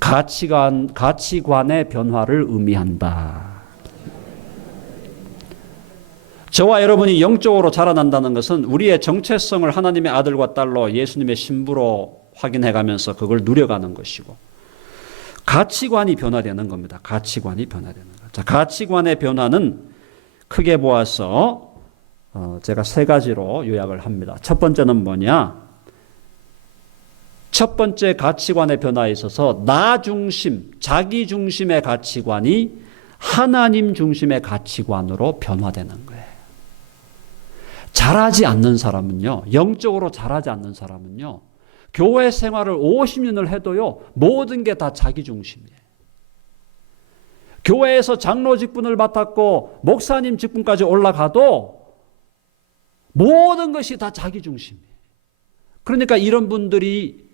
가치관의 변화를 의미한다. 저와 여러분이 영적으로 자라난다는 것은 우리의 정체성을 하나님의 아들과 딸로 예수님의 신부로 확인해가면서 그걸 누려가는 것이고 가치관이 변화되는 겁니다. 가치관이 변화되는 것. 자, 가치관의 변화는 크게 보아서 제가 세 가지로 요약을 합니다. 첫 번째는 뭐냐? 첫 번째 가치관의 변화에 있어서 나 중심, 자기 중심의 가치관이 하나님 중심의 가치관으로 변화되는 거예요. 자라지 않는 사람은요, 영적으로 자라지 않는 사람은요, 교회 생활을 50년을 해도요, 모든 게 다 자기 중심이에요. 교회에서 장로 직분을 맡았고, 목사님 직분까지 올라가도 모든 것이 다 자기 중심이에요. 그러니까 이런 분들이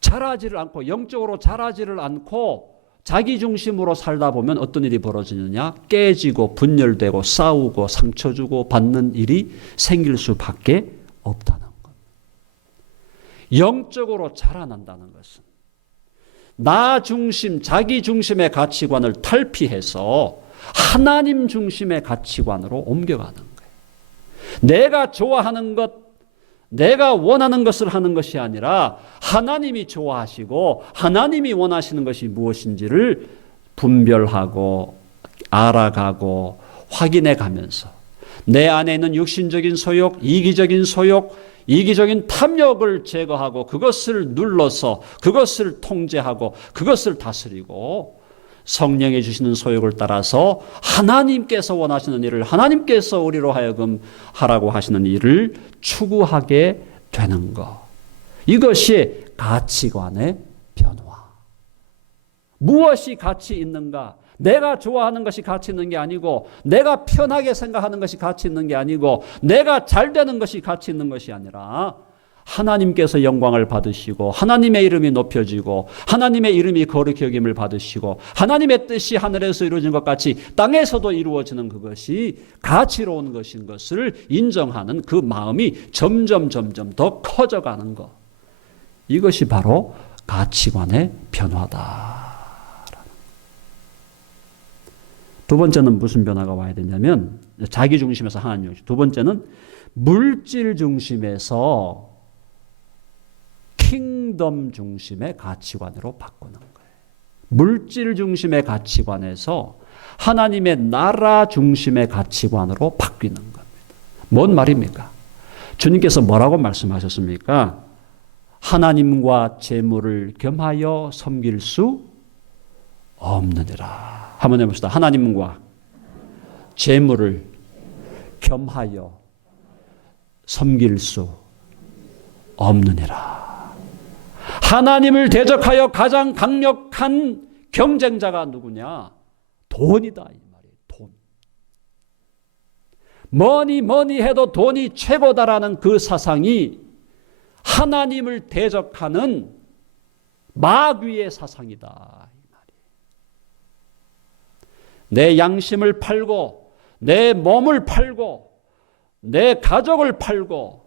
자라지를 않고, 영적으로 자라지를 않고, 자기 중심으로 살다 보면 어떤 일이 벌어지느냐? 깨지고 분열되고 싸우고 상처 주고 받는 일이 생길 수밖에 없다는 것. 영적으로 자라난다는 것은 나 중심, 자기 중심의 가치관을 탈피해서 하나님 중심의 가치관으로 옮겨가는 거예요. 내가 좋아하는 것, 내가 원하는 것을 하는 것이 아니라 하나님이 좋아하시고 하나님이 원하시는 것이 무엇인지를 분별하고 알아가고 확인해 가면서 내 안에 있는 육신적인 소욕, 이기적인 탐욕을 제거하고 그것을 눌러서 그것을 통제하고 그것을 다스리고 성령이 주시는 소욕을 따라서 하나님께서 원하시는 일을 하나님께서 우리로 하여금 하라고 하시는 일을 추구하게 되는 것. 이것이 가치관의 변화. 무엇이 가치 있는가? 내가 좋아하는 것이 가치 있는 게 아니고 내가 편하게 생각하는 것이 가치 있는 게 아니고 내가 잘 되는 것이 가치 있는 것이 아니라 하나님께서 영광을 받으시고 하나님의 이름이 높여지고 하나님의 이름이 거룩히 여김을 받으시고 하나님의 뜻이 하늘에서 이루어진 것 같이 땅에서도 이루어지는 그것이 가치로운 것인 것을 인정하는 그 마음이 점점 더 커져가는 것. 이것이 바로 가치관의 변화다. 두 번째는 무슨 변화가 와야 되냐면 자기 중심에서 하나님 중심. 두 번째는 물질 중심에서 킹덤 중심의 가치관으로 바꾸는 거예요. 물질 중심의 가치관에서 하나님의 나라 중심의 가치관으로 바뀌는 겁니다. 뭔 말입니까? 주님께서 뭐라고 말씀하셨습니까? 하나님과 재물을 겸하여 섬길 수 없느니라. 한번 해봅시다. 하나님과 재물을 겸하여 섬길 수 없느니라. 하나님을 대적하여 가장 강력한 경쟁자가 누구냐? 돈이다 이 말이에요. 돈. 뭐니 해도 돈이 최고다라는 그 사상이 하나님을 대적하는 마귀의 사상이다 이 말이에요. 내 양심을 팔고 내 몸을 팔고 내 가족을 팔고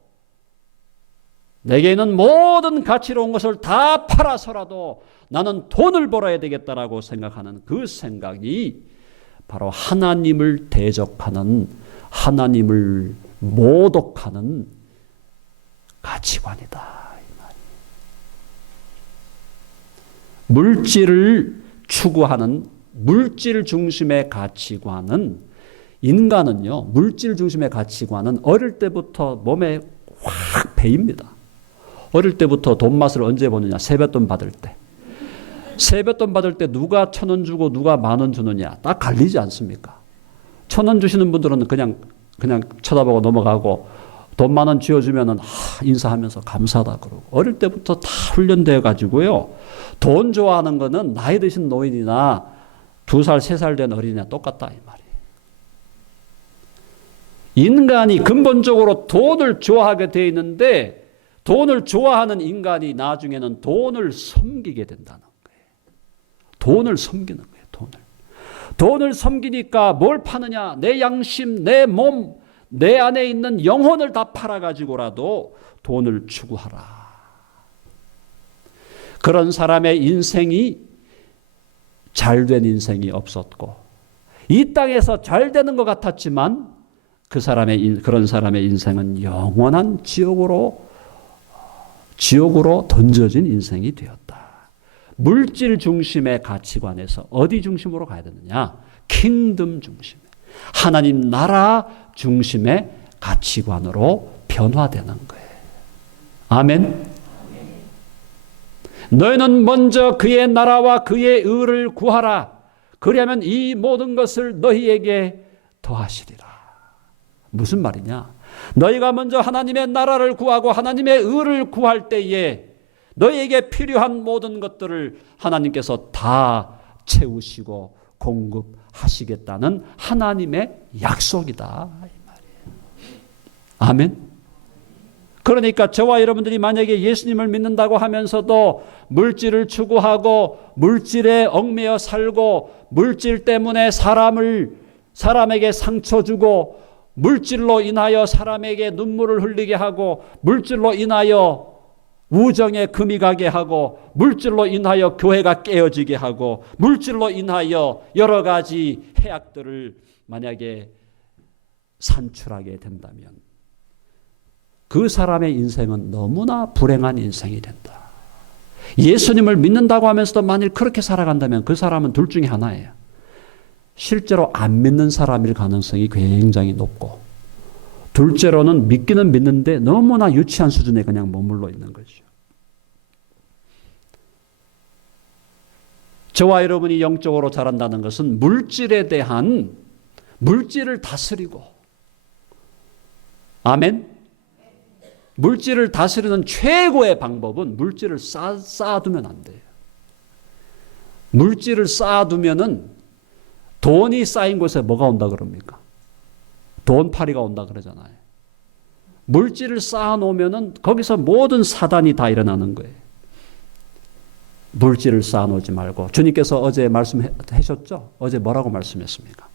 내게 있는 모든 가치로운 것을 다 팔아서라도 나는 돈을 벌어야 되겠다라고 생각하는 그 생각이 바로 하나님을 대적하는, 하나님을 모독하는 가치관이다. 물질을 추구하는 물질 중심의 가치관은, 인간은요, 물질 중심의 가치관은 어릴 때부터 몸에 확 배입니다. 어릴 때부터 돈 맛을 언제 보느냐? 세뱃돈 받을 때. 세뱃돈 받을 때 누가 1,000원 주고 누가 10,000원 주느냐? 딱 갈리지 않습니까? 1,000원 주시는 분들은 그냥 쳐다보고 넘어가고, 돈 10,000원 쥐어주면은 인사하면서 감사하다 그러고. 어릴 때부터 다 훈련되어 가지고요. 돈 좋아하는 거는 나이 드신 노인이나 2살, 3살 된 어린이나 똑같다 이 말이에요. 인간이 근본적으로 돈을 좋아하게 돼 있는데, 돈을 좋아하는 인간이 나중에는 돈을 섬기게 된다는 거예요. 돈을 섬기는 거예요. 돈을 섬기니까 뭘 파느냐? 내 양심, 내 몸, 내 안에 있는 영혼을 다 팔아가지고라도 돈을 추구하라. 그런 사람의 인생이 잘된 인생이 없었고, 이 땅에서 잘 되는 것 같았지만 그런 사람의 인생은 영원한 지옥으로 던져진 인생이 되었다. 물질 중심의 가치관에서 어디 중심으로 가야 되느냐? 킹덤 중심, 하나님 나라 중심의 가치관으로 변화되는 거예요. 아멘. 너희는 먼저 그의 나라와 그의 의를 구하라. 그리하면 이 모든 것을 너희에게 더하시리라. 무슨 말이냐? 너희가 먼저 하나님의 나라를 구하고 하나님의 의를 구할 때에 너희에게 필요한 모든 것들을 하나님께서 다 채우시고 공급하시겠다는 하나님의 약속이다 이 말이에요. 아멘. 그러니까 저와 여러분들이 만약에 예수님을 믿는다고 하면서도 물질을 추구하고 물질에 얽매여 살고 물질 때문에 사람에게 상처 주고 물질로 인하여 사람에게 눈물을 흘리게 하고 물질로 인하여 우정에 금이 가게 하고 물질로 인하여 교회가 깨어지게 하고 물질로 인하여 여러 가지 해악들을 만약에 산출하게 된다면 그 사람의 인생은 너무나 불행한 인생이 된다. 예수님을 믿는다고 하면서도 만일 그렇게 살아간다면 그 사람은 둘 중에 하나예요. 실제로 안 믿는 사람일 가능성이 굉장히 높고, 둘째로는 믿기는 믿는데 너무나 유치한 수준에 그냥 머물러 있는 거죠. 저와 여러분이 영적으로 자란다는 것은 물질에 대한 물질을 다스리고, 아멘. 물질을 다스리는 최고의 방법은 물질을 쌓아두면 안 돼요. 물질을 쌓아두면은 돈이 쌓인 곳에 뭐가 온다 그럽니까? 돈파리가 온다 그러잖아요. 물질을 쌓아놓으면은 거기서 모든 사단이 다 일어나는 거예요. 물질을 쌓아놓지 말고 주님께서 어제 말씀하셨죠? 어제 뭐라고 말씀했습니까?